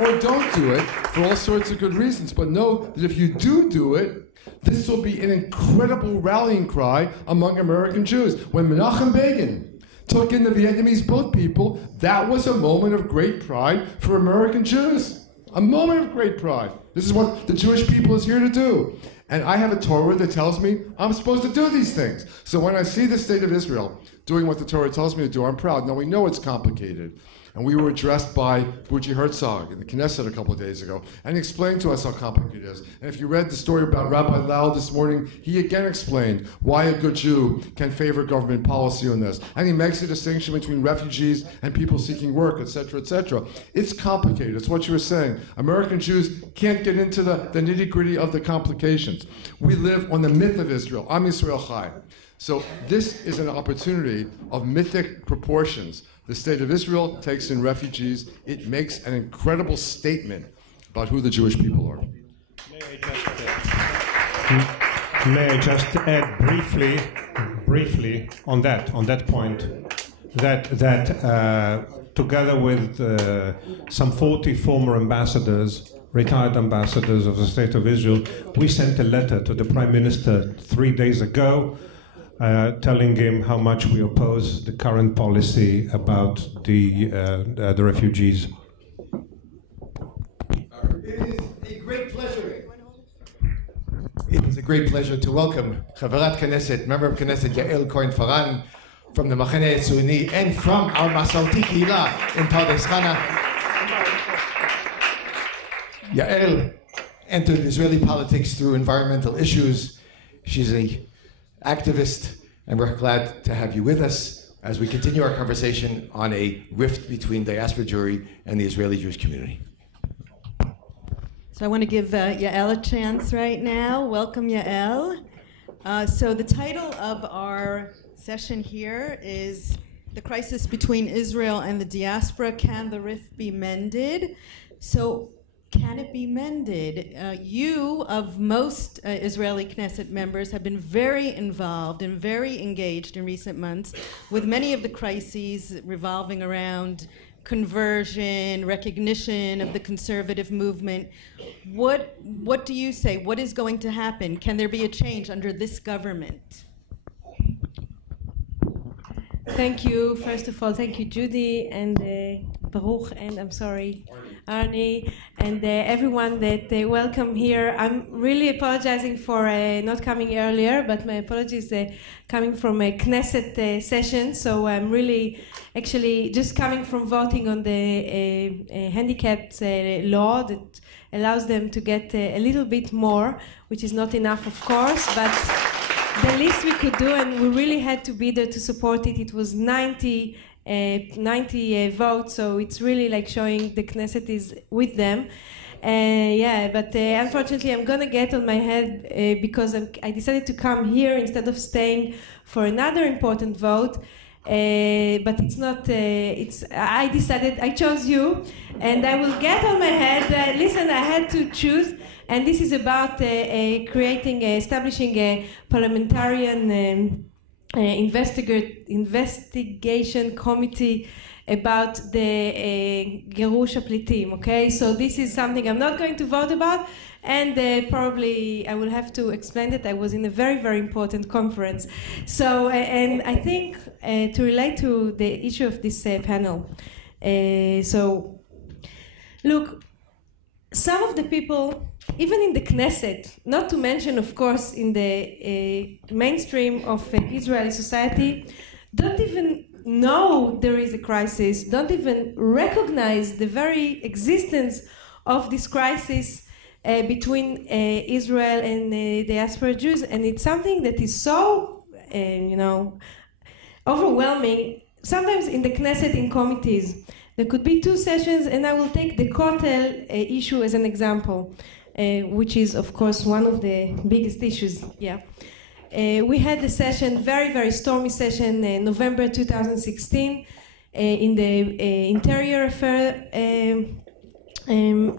or don't do it for all sorts of good reasons. But know that if you do it, this will be an incredible rallying cry among American Jews. When Menachem Begin took in the Vietnamese boat people, that was a moment of great pride for American Jews. A moment of great pride. This is what the Jewish people is here to do. And I have a Torah that tells me I'm supposed to do these things. So when I see the state of Israel doing what the Torah tells me to do, I'm proud. Now we know it's complicated. And we were addressed by Bougie Herzog in the Knesset a couple of days ago, and he explained to us how complicated it is. And if you read the story about Rabbi Lau this morning, he again explained why a good Jew can favor government policy on this. And he makes a distinction between refugees and people seeking work, etc., etc. It's complicated. It's what you were saying. American Jews can't get into the nitty-gritty of the complications. We live on the myth of Israel. Am Yisrael Chai. So this is an opportunity of mythic proportions. The state of Israel takes in refugees. It makes an incredible statement about who the Jewish people are. May I just add briefly on that point, that together with some 40 former ambassadors, retired ambassadors of the State of Israel, we sent a letter to the Prime Minister 3 days ago, telling him how much we oppose the current policy about the refugees. It is a great pleasure to welcome Chavarat Knesset, member of Knesset Yael Cohen-Faran from the Machaneh Sunni and from our Masalti Kila in Pardes Chana. Yael entered Israeli politics through environmental issues. She's an activist, and we're glad to have you with us as we continue our conversation on a rift between Diaspora Jewry and the Israeli Jewish community. So I want to give Yael a chance right now. Welcome, Yael. So the title of our session here is The Crisis Between Israel and the Diaspora, Can the Rift Be Mended? So can it be mended? You, of most Israeli Knesset members, have been very involved and very engaged in recent months with many of the crises revolving around conversion, recognition of the conservative movement. What do you say? What is going to happen? Can there be a change under this government? Thank you. First of all, thank you, Judy and Baruch, and I'm sorry, Arnie, and everyone that welcome here. I'm really apologizing for not coming earlier, but my apologies coming from a Knesset session, so I'm really actually just coming from voting on the handicapped law that allows them to get a little bit more, which is not enough, of course, but the least we could do, and we really had to be there to support it. It was 90 votes, so it's really like showing the Knesset is with them. But unfortunately I'm gonna get on my head because I decided to come here instead of staying for another important vote. but it's not. I decided I chose you, and I will get on my head. Listen, I had to choose, and this is about establishing a parliamentarian investigation committee about the Gerush HaPlitim. Okay, so this is something I'm not going to vote about. And probably I will have to explain that I was in a very, very important conference. So, and I think to relate to the issue of this panel. So, look, some of the people, even in the Knesset, not to mention, of course, in the mainstream of Israeli society, don't even know there is a crisis, don't even recognize the very existence of this crisis between Israel and diaspora Jews, and it's something that is so, overwhelming. Sometimes in the Knesset, in committees, there could be 2 sessions, and I will take the Kotel issue as an example, which is, of course, one of the biggest issues. Yeah, we had a session, very, very stormy session, November 2016, in the Interior Affairs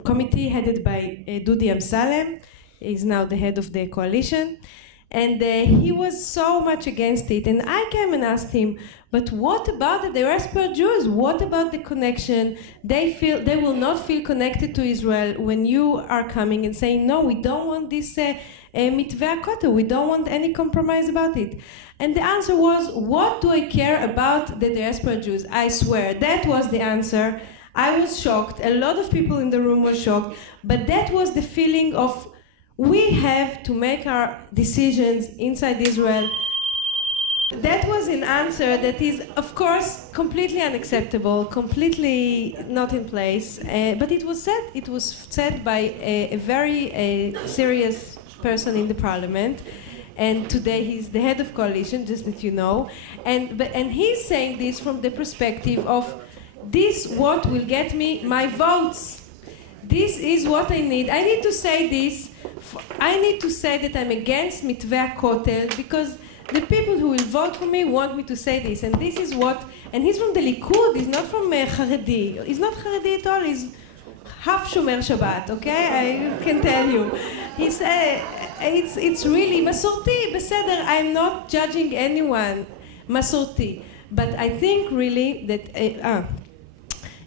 committee headed by Dudi Amsalem. He's now the head of the coalition, and he was so much against it. And I came and asked him, but what about the diaspora Jews? What about the connection? They will not feel connected to Israel when you are coming and saying, no, we don't want this mitveh kotel. We don't want any compromise about it. And the answer was, what do I care about the diaspora Jews? I swear, that was the answer. I was shocked. A lot of people in the room were shocked. But that was the feeling of, we have to make our decisions inside Israel. That was an answer that is, of course, completely unacceptable, completely not in place. But it was said. It was said by a very serious person in the parliament. And today he's the head of coalition, just that you know. And he's saying this from the perspective of, this what will get me my votes. This is what I need. I need to say this. I need to say that I'm against mitveh kotel because the people who will vote for me want me to say this. And this is what, and he's from the Likud, he's not from Haredi. He's not Haredi at all, he's half Shomer Shabbat, okay? I can tell you. He's, it's really Masorti, beseder. I'm not judging anyone, Masorti. But I think really that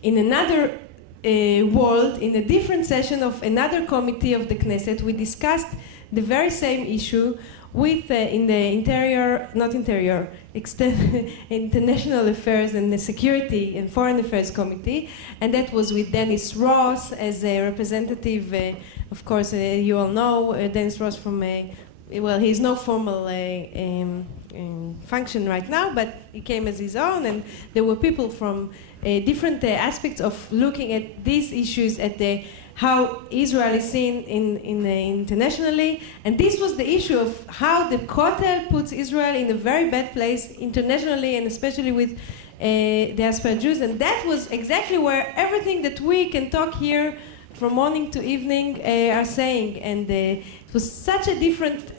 in another world, in a different session of another committee of the Knesset, we discussed the very same issue with in the international affairs and the security and foreign affairs committee, and that was with Dennis Ross as a representative. Of course, you all know Dennis Ross from well, he's no formal function right now, but he came as his own, and there were people from different aspects of looking at these issues, at how Israel is seen internationally, and this was the issue of how the Kotel puts Israel in a very bad place internationally, and especially with diaspora Jews, and that was exactly where everything that we can talk here from morning to evening are saying, and it was such a different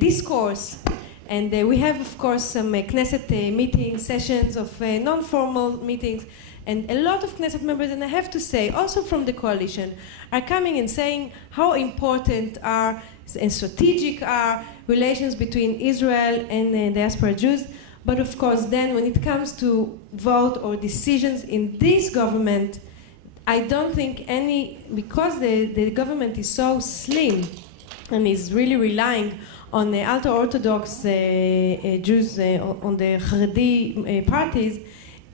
discourse. And we have, of course, some Knesset meeting sessions of non-formal meetings, and a lot of Knesset members, and I have to say, also from the coalition, are coming and saying how important are and strategic are relations between Israel and diaspora Jews. But of course, then when it comes to vote or decisions in this government, I don't think because the government is so slim and is really relying on the ultra-Orthodox Jews, on the Haredi parties,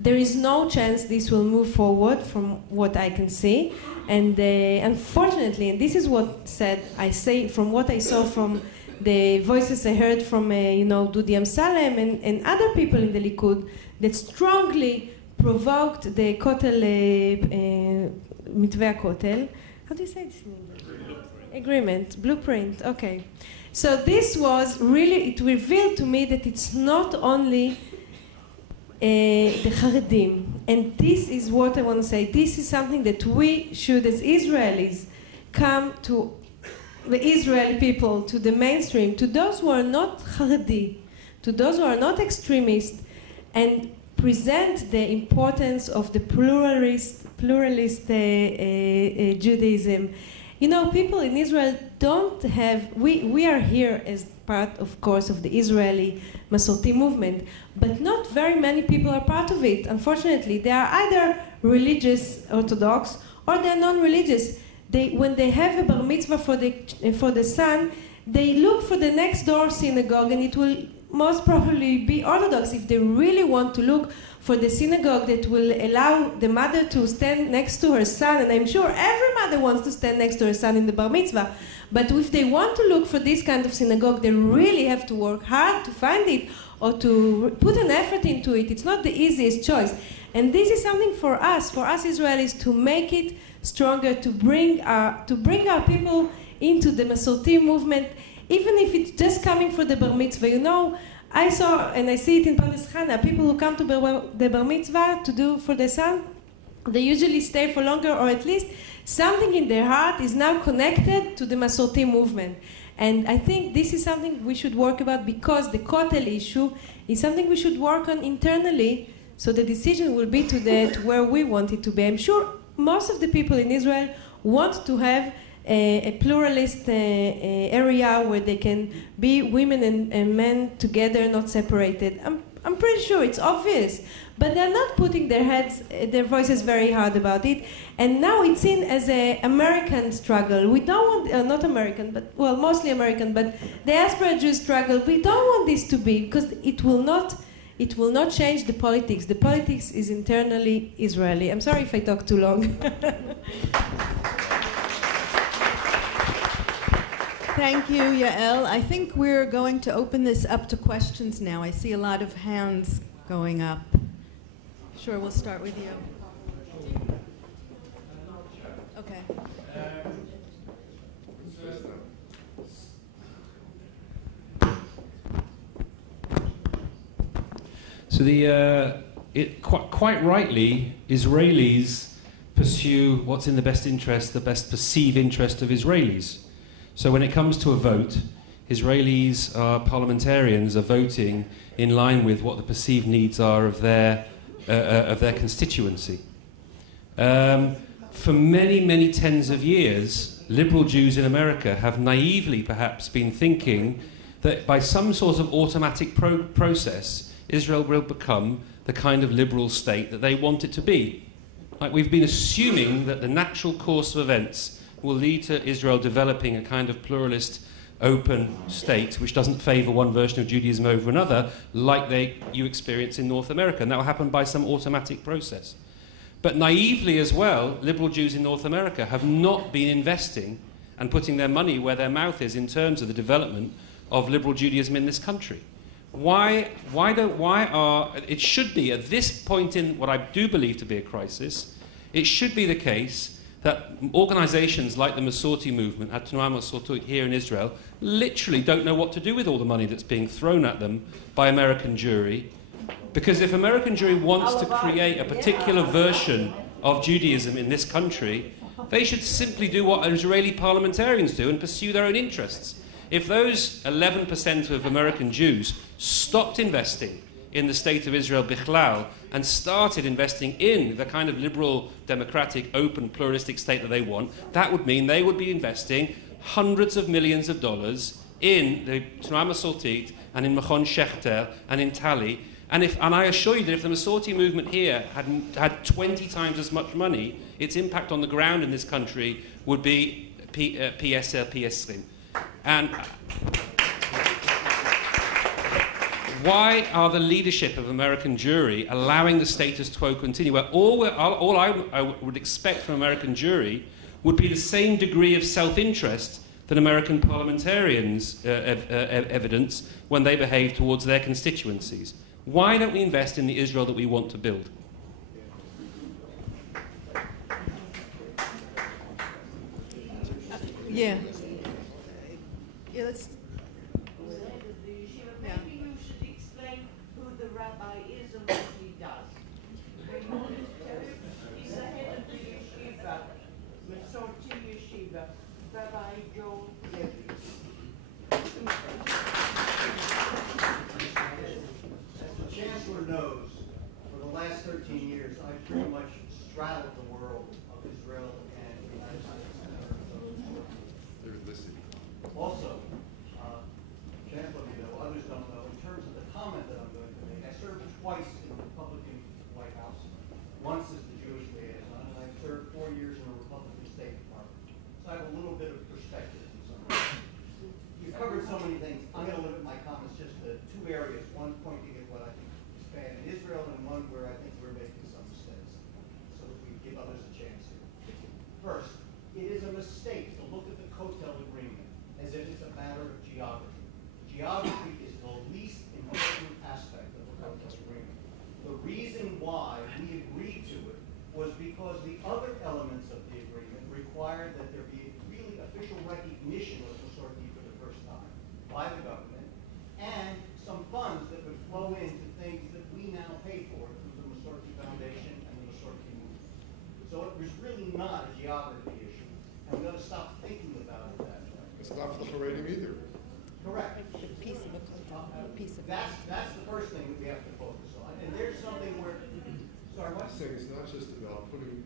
there is no chance this will move forward from what I can see. And unfortunately, and this is what I say from what I saw from the voices I heard from Dudi Amsalem and other people in the Likud that strongly provoked the Kotel, mitveh kotel. How do you say this in English? Agreement, blueprint, okay. So this was really, it revealed to me that it's not only the Haredim. And this is what I want to say. This is something that we should, as Israelis, come to the Israeli people, to the mainstream, to those who are not Haredi, to those who are not extremists, and present the importance of the pluralist Judaism. You know, people in Israel don't have, we are here as part, of course, of the Israeli Masorti movement, but not very many people are part of it, unfortunately. They are either religious Orthodox or they're non-religious. When they have a bar mitzvah for the son, they look for the next door synagogue, and it will most probably be Orthodox if they really want to look for the synagogue that will allow the mother to stand next to her son. And I'm sure every mother wants to stand next to her son in the bar mitzvah. But if they want to look for this kind of synagogue, they really have to work hard to find it or to put an effort into it. It's not the easiest choice. And this is something for us Israelis, to make it stronger, to bring our people into the Masorti movement, even if it's just coming for the bar mitzvah. You know, I saw, and I see it in Pardes Chana, people who come to the bar mitzvah to do for the son, they usually stay for longer, or at least something in their heart is now connected to the Masorti movement. And I think this is something we should work about, because the Kotel issue is something we should work on internally, so the decision will be to where we want it to be. I'm sure most of the people in Israel want to have a pluralist area where they can be women and men together, not separated. I'm pretty sure it's obvious, but they're not putting their voices very hard about it. And now it's seen as an American struggle. We don't want, not American, but, well, mostly American, but diaspora Jew struggle. We don't want this to be, because it will not change the politics. The politics is internally Israeli. I'm sorry if I talk too long. Thank you, Yael. I think we're going to open this up to questions now. I see a lot of hands going up. Sure, we'll start with you. Okay. So quite rightly, Israelis pursue what's in the best interest, the best perceived interest of Israelis. So when it comes to a vote, Israelis, parliamentarians, are voting in line with what the perceived needs are of their constituency. For many, many tens of years, liberal Jews in America have naively perhaps been thinking that by some sort of automatic process, Israel will become the kind of liberal state that they want it to be. Like, we've been assuming that the natural course of events will lead to Israel developing a kind of pluralist, open state which doesn't favor one version of Judaism over another, like you experience in North America. And that will happen by some automatic process. But naively as well, liberal Jews in North America have not been investing and putting their money where their mouth is in terms of the development of liberal Judaism in this country. It should be, at this point in what I do believe to be a crisis, it should be the case that organizations like the Masorti movement, Atnuah Masorti here in Israel, literally don't know what to do with all the money that's being thrown at them by American Jewry. Because if American Jewry wants to create a particular version of Judaism in this country, they should simply do what Israeli parliamentarians do and pursue their own interests. If those 11% of American Jews stopped investing in the state of Israel bichlal and started investing in the kind of liberal, democratic, open, pluralistic state that they want, that would mean they would be investing hundreds of millions of dollars in the Tnuah Masortit and in Machon Shechter and in Tali. And I assure you that if the Masorti movement here had 20 times as much money, its impact on the ground in this country would be PSL, PS3. And why are the leadership of American Jewry allowing the status quo continue? Well, all I would expect from American Jewry would be the same degree of self-interest that American parliamentarians evidence when they behave towards their constituencies. Why don't we invest in the Israel that we want to build? Yeah. Yeah, let's... Maybe you should explain who the rabbi is and what he does. He's the head of the yeshiva, Masorti Yeshiva, Rabbi Joel Levy. As the chancellor knows, covered so many things. I'm going to limit my comments just to two areas, one pointing at what I think is bad in Israel and one where I think we're making some mistakes, so that we give others a chance here. First, it is a mistake to look at the Kotel agreement as if it's a matter of geography. Geography is the least important aspect of the Kotel agreement. The reason why we agreed to it was because the other elements of the agreement required that there be really official recognition of Masorti for the first time by the government, and some funds that would flow into things that we now pay for through the Masorti Foundation and the Masorti movement. So it was really not a geography issue, and we got to stop thinking about it that way. It's not for the Haredim either. Correct. Piece of it. Piece of it. That's the first thing that we have to focus on. And there's something where, sorry, what? I'm saying it's not just about putting.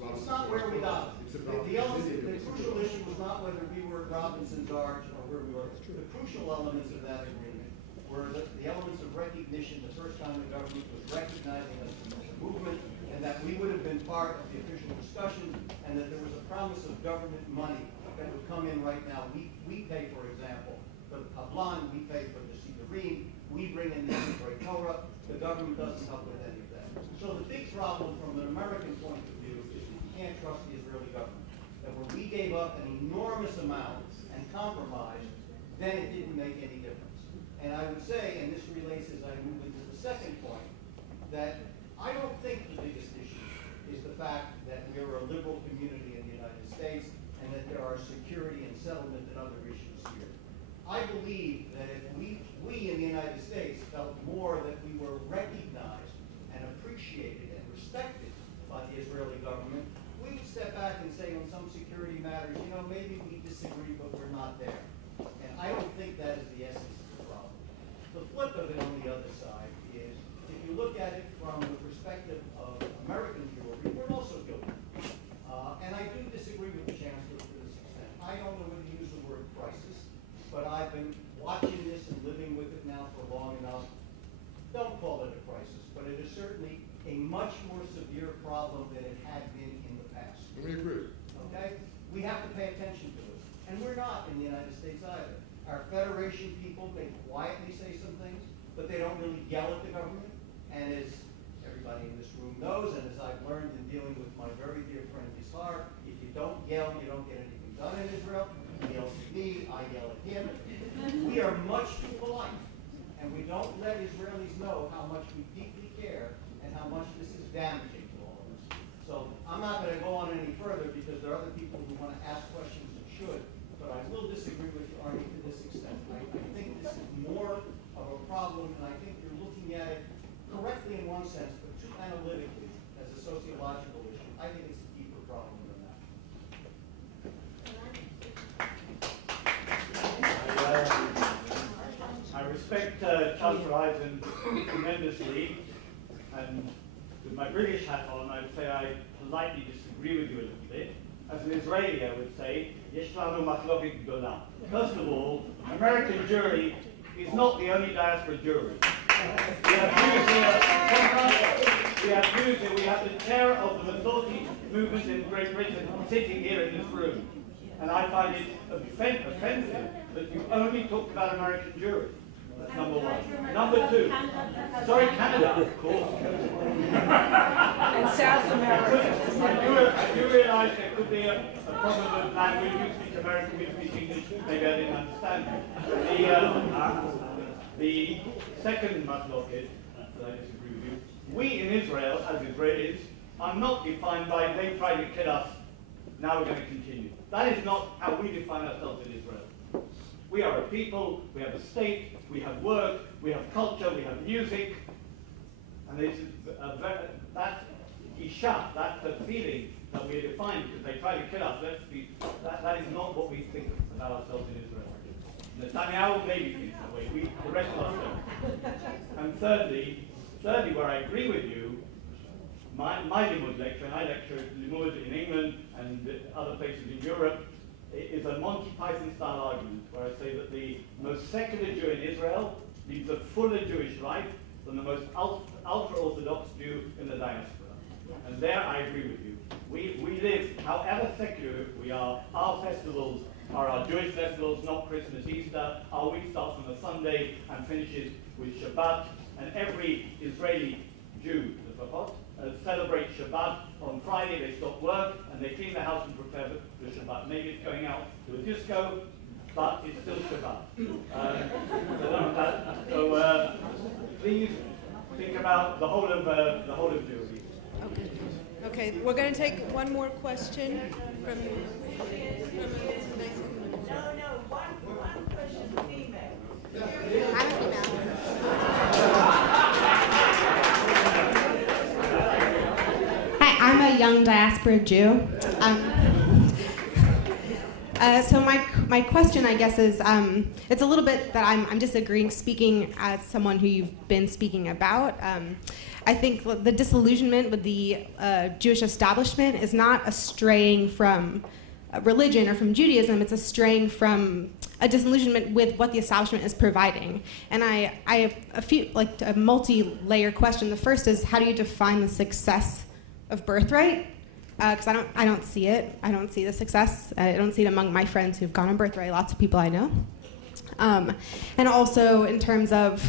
It's not where we got it. It's about The crucial issue was not whether we were Robinson's Arch or where we were. The crucial elements of that agreement were the elements of recognition, the first time the government was recognizing us as a movement, and that we would have been part of the official discussions, and that there was a promise of government money that would come in right now. We pay, for example, for the Kablan, we pay for the Sidurim, we bring in the Birthright Torah, the government doesn't help with any of that. So the big problem from an American point of view is we can't trust the Israeli government. That when we gave up an enormous amount and compromised, then it didn't make any difference. And I would say, and this relates as I move into the second point, that I don't think the biggest issue is the fact that we're a liberal community in the United States and that there are security and settlement and other issues here. I believe that if we in the United States felt more that we were recognized and appreciated and respected by the Israeli government, we would step back and say on some security matters, you know, maybe we disagree, but we're not there. And I don't think that is the essence of the problem. The flip of it on the other side is, if you look at it from the perspective of American Jewry, we're also guilty. And I do disagree with the Chancellor to this extent. I don't know whether to use the word crisis, but I've been watching this and living with it now for long enough. Don't call it a crisis, but it is certainly a much more severe problem than it had been in the past. We agree. Okay? We have to pay attention to it. And we're not in the United States either. Our Federation people may quietly say some things, but they don't really yell at the government. And as everybody in this room knows, and as I've learned in dealing with my very dear friend Yisar, if you don't yell, you don't get anything done in Israel. He yells at me, I yell at him. We are much too polite, and we don't let Israelis know how much we deeply care and how much this is damaging to all of us. So I'm not going to go on any further because there are other people who want to ask questions and should, but I will disagree with you, Arnie, to this extent. I think this is more of a problem, and I think you're looking at it correctly in one sense, but too analytically as a sociological issue. I think it's a deeper problem than that. I respect Chancellor Eisen tremendously, and with my British hat on, I would say I politely disagree with you a little bit. As an Israeli, I would say, Yesh lanu machloket gedola. First of all, American Jewry is not the only diaspora Jewry. We have Jews here. We have the chair of the Masorti movement in Great Britain sitting here in this room. And I find it offensive that you only talked about American Jewry. That's number one. Number two. Sorry, Canada, of course. And South America. I do realize there could be a problem with language. You speak American, we speak English. Maybe I didn't understand you. The second maslocket, that I disagree with you, we in Israel, as Israelis, are not defined by they try to kill us, now we're going to continue. That is not how we define ourselves in Israel. We are a people, we have a state, we have work, we have culture, we have music, and that isha, that feeling that we are defined because they try to kill us, that is not what we think about ourselves in Israel. Netanyahu maybe thinks that way, the rest of us don't. And thirdly, where I agree with you, my Limud lecture, and I lecture at Limud in England and other places in Europe, is a Monty Python style argument where I say that the most secular Jew in Israel leads a fuller Jewish life than the most ultra-Orthodox Jew in the diaspora. And there I agree with you. We live, however secular we are, our festivals are our Jewish festivals, not Christmas, Easter. Our week starts on a Sunday and finishes with Shabbat. And every Israeli Jew, celebrates Shabbat on Friday. They stop work and they clean the house and prepare for Shabbat. Maybe it's going out to a disco, but it's still Shabbat. So please think about the whole of Jewry. Okay. Okay, we're going to take one more question from one question, female. I'm a female. Hi, I'm a young diaspora Jew. So my question, I guess, is it's a little bit that I'm disagreeing, speaking as someone who you've been speaking about. I think the disillusionment with the Jewish establishment is not a straying from religion or from Judaism. It's a straying from a disillusionment with what the establishment is providing. And I have a multi-layer question. The first is, how do you define the success of Birthright? Because I don't see it. I don't see the success. I don't see it among my friends who've gone on Birthright. Lots of people I know. And also in terms of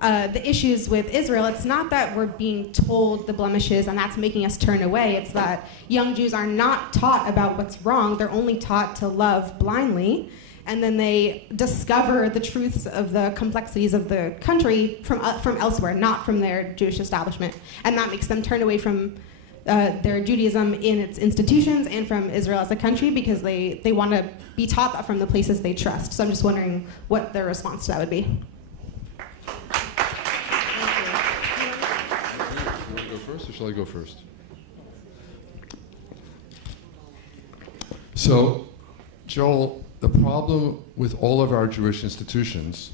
the issues with Israel, it's not that we're being told the blemishes and that's making us turn away. It's that young Jews are not taught about what's wrong. They're only taught to love blindly. And then they discover the truths of the complexities of the country from elsewhere, not from their Jewish establishment. And that makes them turn away from their Judaism in its institutions and from Israel as a country, because they want to be taught that from the places they trust. So I'm just wondering what their response to that would be. You want to go first, or shall I go first? So, Joel, the problem with all of our Jewish institutions,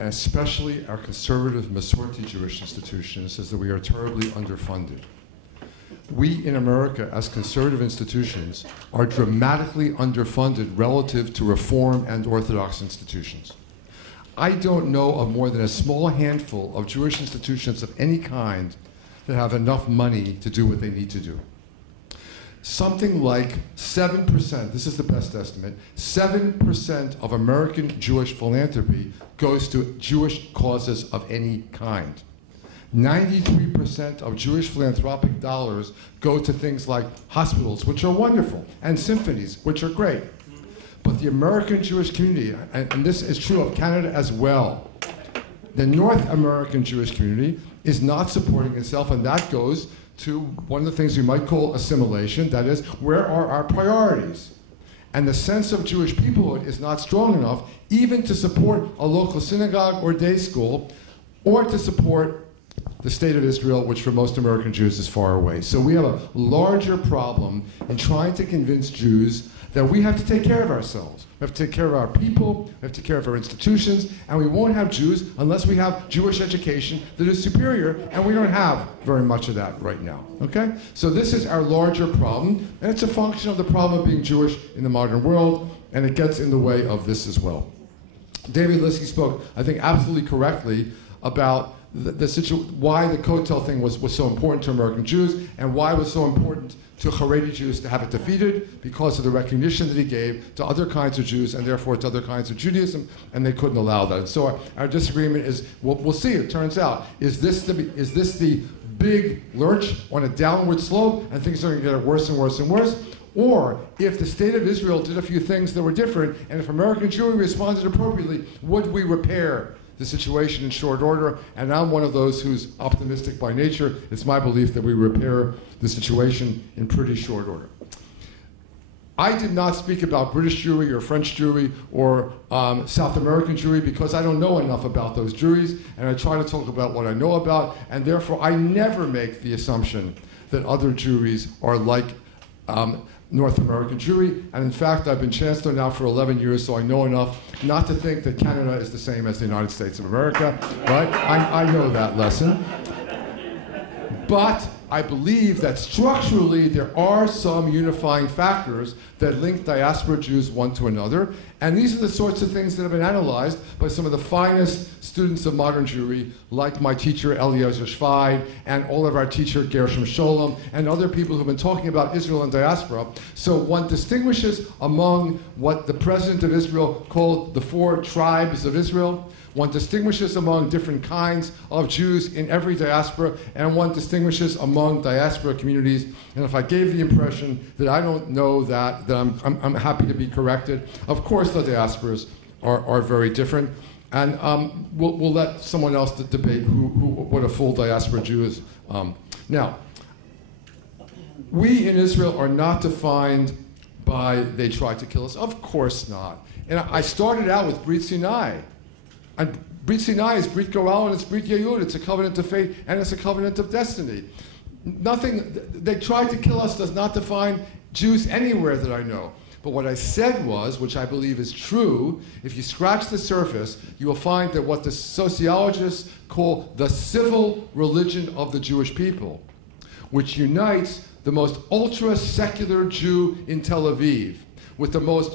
especially our conservative Masorti Jewish institutions, is that we are terribly underfunded. We in America, as conservative institutions, are dramatically underfunded relative to Reform and Orthodox institutions. I don't know of more than a small handful of Jewish institutions of any kind that have enough money to do what they need to do. Something like 7%, this is the best estimate, 7% of American Jewish philanthropy goes to Jewish causes of any kind. 93% of Jewish philanthropic dollars go to things like hospitals, which are wonderful, and symphonies, which are great. But the American Jewish community, and this is true of Canada as well, the North American Jewish community is not supporting itself, and that goes to one of the things we might call assimilation, that is, where are our priorities? And the sense of Jewish peoplehood is not strong enough even to support a local synagogue or day school, or to support the state of Israel, which for most American Jews is far away. So we have a larger problem in trying to convince Jews that we have to take care of ourselves. We have to take care of our people, we have to take care of our institutions, and we won't have Jews unless we have Jewish education that is superior, and we don't have very much of that right now, okay? So this is our larger problem, and it's a function of the problem of being Jewish in the modern world, and it gets in the way of this as well. David Liskey spoke, I think, absolutely correctly about why the Kotel thing was so important to American Jews, and why it was so important to Haredi Jews to have it defeated, because of the recognition that he gave to other kinds of Jews and therefore to other kinds of Judaism, and they couldn't allow that. So our disagreement is, we'll see, it turns out, is this the big lurch on a downward slope and things are going to get worse and worse and worse? Or if the state of Israel did a few things that were different, and if American Jewry responded appropriately, would we repair the situation in short order? And I'm one of those who's optimistic by nature. It's my belief that we repair the situation in pretty short order. I did not speak about British Jewry or French Jewry or South American Jewry because I don't know enough about those Jewries, and I try to talk about what I know about, and therefore I never make the assumption that other Jewries are like North American Jewry, and in fact I've been Chancellor now for 11 years, so I know enough not to think that Canada is the same as the United States of America, right? I know that lesson. But I believe that structurally there are some unifying factors that link diaspora Jews one to another, And these are the sorts of things that have been analyzed by some of the finest students of modern Jewry, like my teacher Eliezer Schweid, and all of our teacher Gershom Sholem, and other people who have been talking about Israel and diaspora. So one distinguishes among what the president of Israel called the 4 tribes of Israel. One distinguishes among different kinds of Jews in every diaspora, and one distinguishes among diaspora communities. And if I gave the impression that I don't know that, then I'm happy to be corrected. Of course, the diasporas are very different, and we'll let someone else debate what a full diaspora Jew is. Now, we in Israel are not defined by they tried to kill us. Of course not. And I started out with Brit Sinai. And Brit Sinai is Brit Goral and it's Brit Yehud. It's a covenant of faith and it's a covenant of destiny. Nothing, they tried to kill us does not define Jews anywhere that I know. But what I said was, which I believe is true, if you scratch the surface, you will find that what the sociologists call the civil religion of the Jewish people, which unites the most ultra-secular Jew in Tel Aviv with the most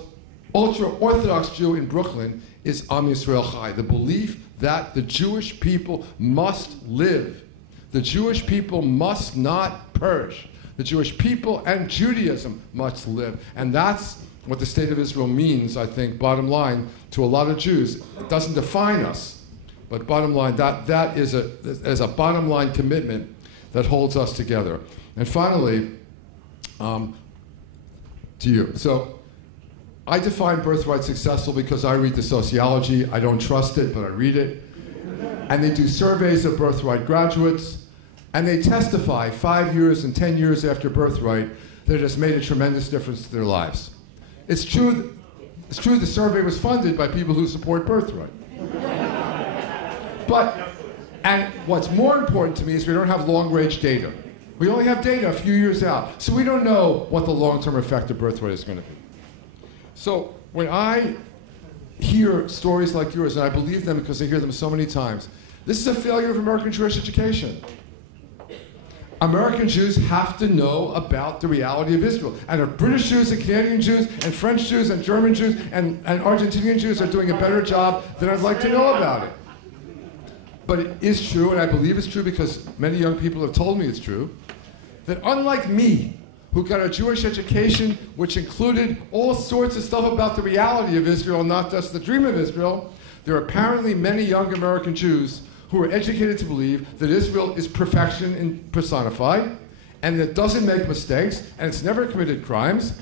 ultra-Orthodox Jew in Brooklyn, is Am Yisrael Chai, the belief that the Jewish people must live. The Jewish people must not perish. The Jewish people and Judaism must live. And that's what the state of Israel means, I think, bottom line, to a lot of Jews. It doesn't define us, but bottom line, that is a bottom line commitment that holds us together. And finally, to you. So, I define Birthright successful because I read the sociology. I don't trust it, but I read it. And they do surveys of Birthright graduates, and they testify 5 years and 10 years after Birthright that it has made a tremendous difference to their lives. It's true the survey was funded by people who support Birthright. And what's more important to me is we don't have long-range data. We only have data a few years out, so we don't know what the long-term effect of Birthright is going to be. So when I hear stories like yours, and I believe them because I hear them so many times, this is a failure of American Jewish education. American Jews have to know about the reality of Israel. And if British Jews and Canadian Jews and French Jews and German Jews and Argentinian Jews are doing a better job, then I'd like to know about it. But it is true, and I believe it's true because many young people have told me it's true, that unlike me, who got a Jewish education which included all sorts of stuff about the reality of Israel, not just the dream of Israel, there are apparently many young American Jews who are educated to believe that Israel is perfection personified, and that it doesn't make mistakes, and it's never committed crimes.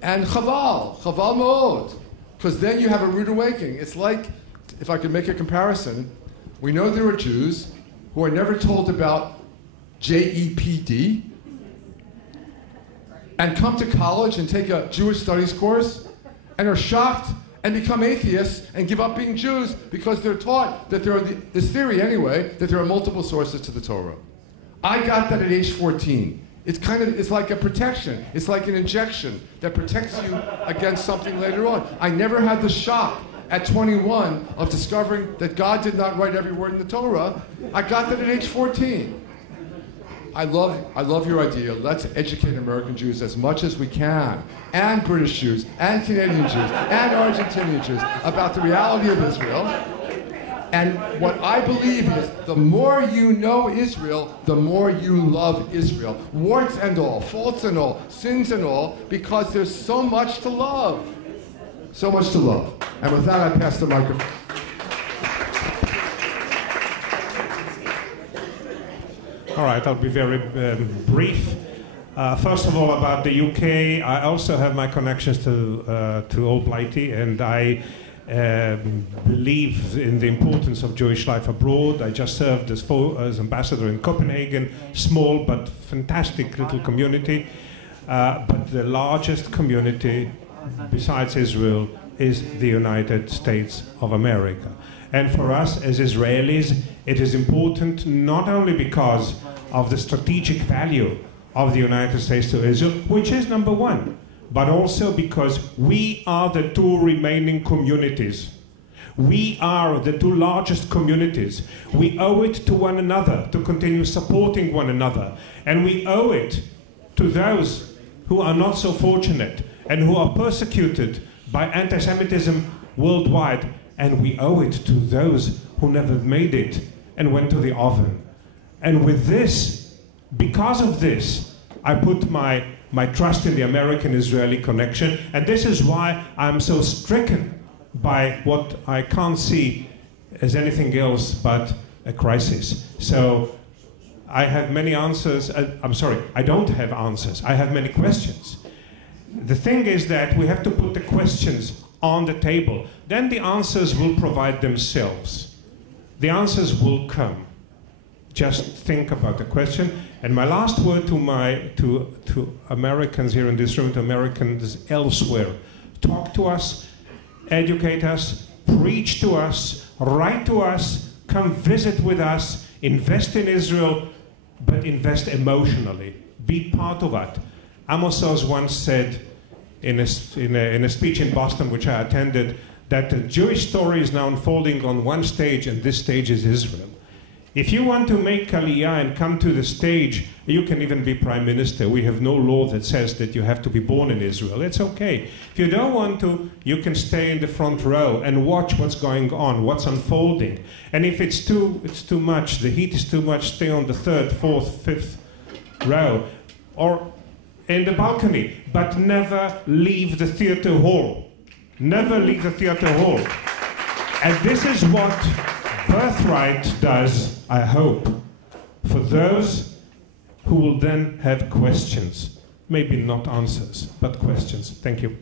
And chaval ma'od, because then you have a rude awakening. It's like, if I could make a comparison, we know there are Jews who are never told about JEPD, and come to college and take a Jewish studies course and are shocked and become atheists and give up being Jews because they're taught that there are, this theory anyway, that there are multiple sources to the Torah. I got that at age 14. It's like a protection. It's like an injection that protects you against something later on. I never had the shock at 21 of discovering that God did not write every word in the Torah. I got that at age 14. I love your idea. Let's educate American Jews as much as we can, and British Jews, and Canadian Jews, and Argentinian Jews about the reality of Israel. And what I believe is the more you know Israel, the more you love Israel. Warts and all, faults and all, sins and all, because there's so much to love. So much to love. And with that, I pass the microphone. All right, I'll be very brief. First of all, about the UK, I also have my connections to Old Blighty, and I believe in the importance of Jewish life abroad. I just served as ambassador in Copenhagen, small but fantastic little community. But the largest community besides Israel is the United States of America. And for us as Israelis, it is important not only because of the strategic value of the United States to Israel, which is number one, but also because we are the two remaining communities. We are the two largest communities. We owe it to one another to continue supporting one another. And we owe it to those who are not so fortunate and who are persecuted by anti-Semitism worldwide, and we owe it to those who never made it and went to the oven. And with this, because of this, I put my trust in the American-Israeli connection, and this is why I'm so stricken by what I can't see as anything else but a crisis. So I have many answers. I'm sorry, I don't have answers. I have many questions. The thing is that we have to put the questions on the table. Then the answers will provide themselves. The answers will come. Just think about the question. And my last word to Americans here in this room, to Americans elsewhere: talk to us, educate us, preach to us, write to us, come visit with us, invest in Israel, but invest emotionally. Be part of it. Amos Oz once said in a speech in Boston, which I attended, that the Jewish story is now unfolding on one stage, and this stage is Israel. If you want to make Aliyah and come to the stage, you can even be prime minister. We have no law that says that you have to be born in Israel. It's okay. If you don't want to, you can stay in the front row and watch what's going on, what's unfolding. And if it's too much, the heat is too much, stay on the third, fourth, fifth row, or in the balcony. But never leave the theater hall. Never leave the theater hall. And this is what Birthright does, I hope, for those who will then have questions. Maybe not answers, but questions. Thank you.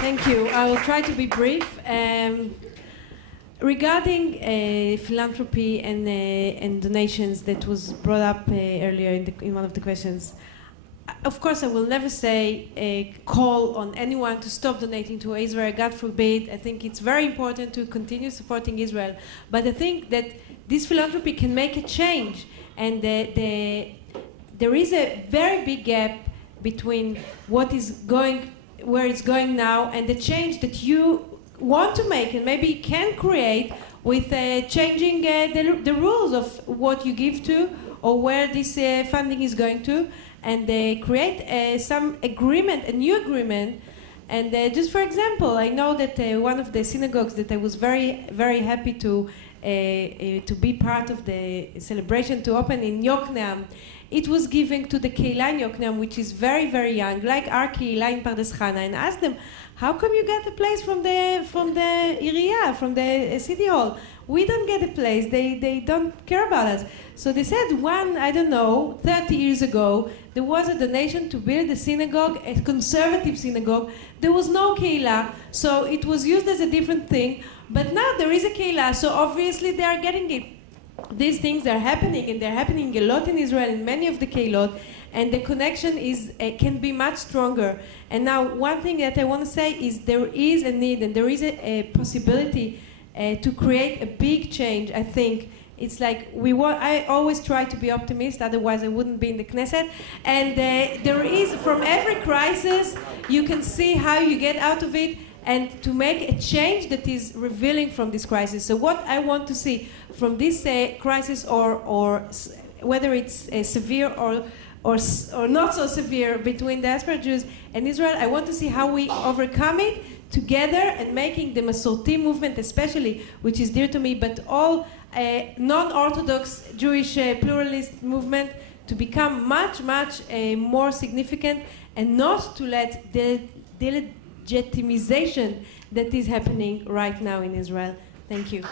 Thank you. I will try to be brief. Regarding philanthropy and donations that was brought up earlier in one of the questions, of course, I will never say call on anyone to stop donating to Israel. God forbid. I think it's very important to continue supporting Israel. But I think that this philanthropy can make a change. And there is a very big gap between where it's going now, and the change that you want to make and maybe can create with changing the rules of what you give to or where this funding is going to. And they create some agreement, a new agreement. And just for example, I know that one of the synagogues that I was very, very happy to be part of the celebration to open in Yokneam, it was given to the Keilah in Yokneam, which is very, very young, like our Keilah in Pardes Chana, and asked them, how come you get a place from the Iriya, from the city hall? We don't get a place. They don't care about us. So they said 30 years ago, there was a donation to build a synagogue, a conservative synagogue. There was no Keilah, so it was used as a different thing. But now there is a Keilah, so obviously they are getting it. These things are happening, and they're happening a lot in Israel, in many of the Keilot, and the connection can be much stronger. And now one thing that I want to say is there is a need, and there is a possibility to create a big change. I think it's like I always try to be optimist, otherwise I wouldn't be in the Knesset. And there is, from every crisis, you can see how you get out of it and to make a change that is revealing from this crisis. So what I want to see from this crisis, or whether it's severe or not so severe between diaspora Jews and Israel, I want to see how we overcome it together, and making the Masorti movement especially, which is dear to me, but all non-Orthodox Jewish pluralist movement to become much, much more significant, and not to let the delegitimization that is happening right now in Israel. Thank you.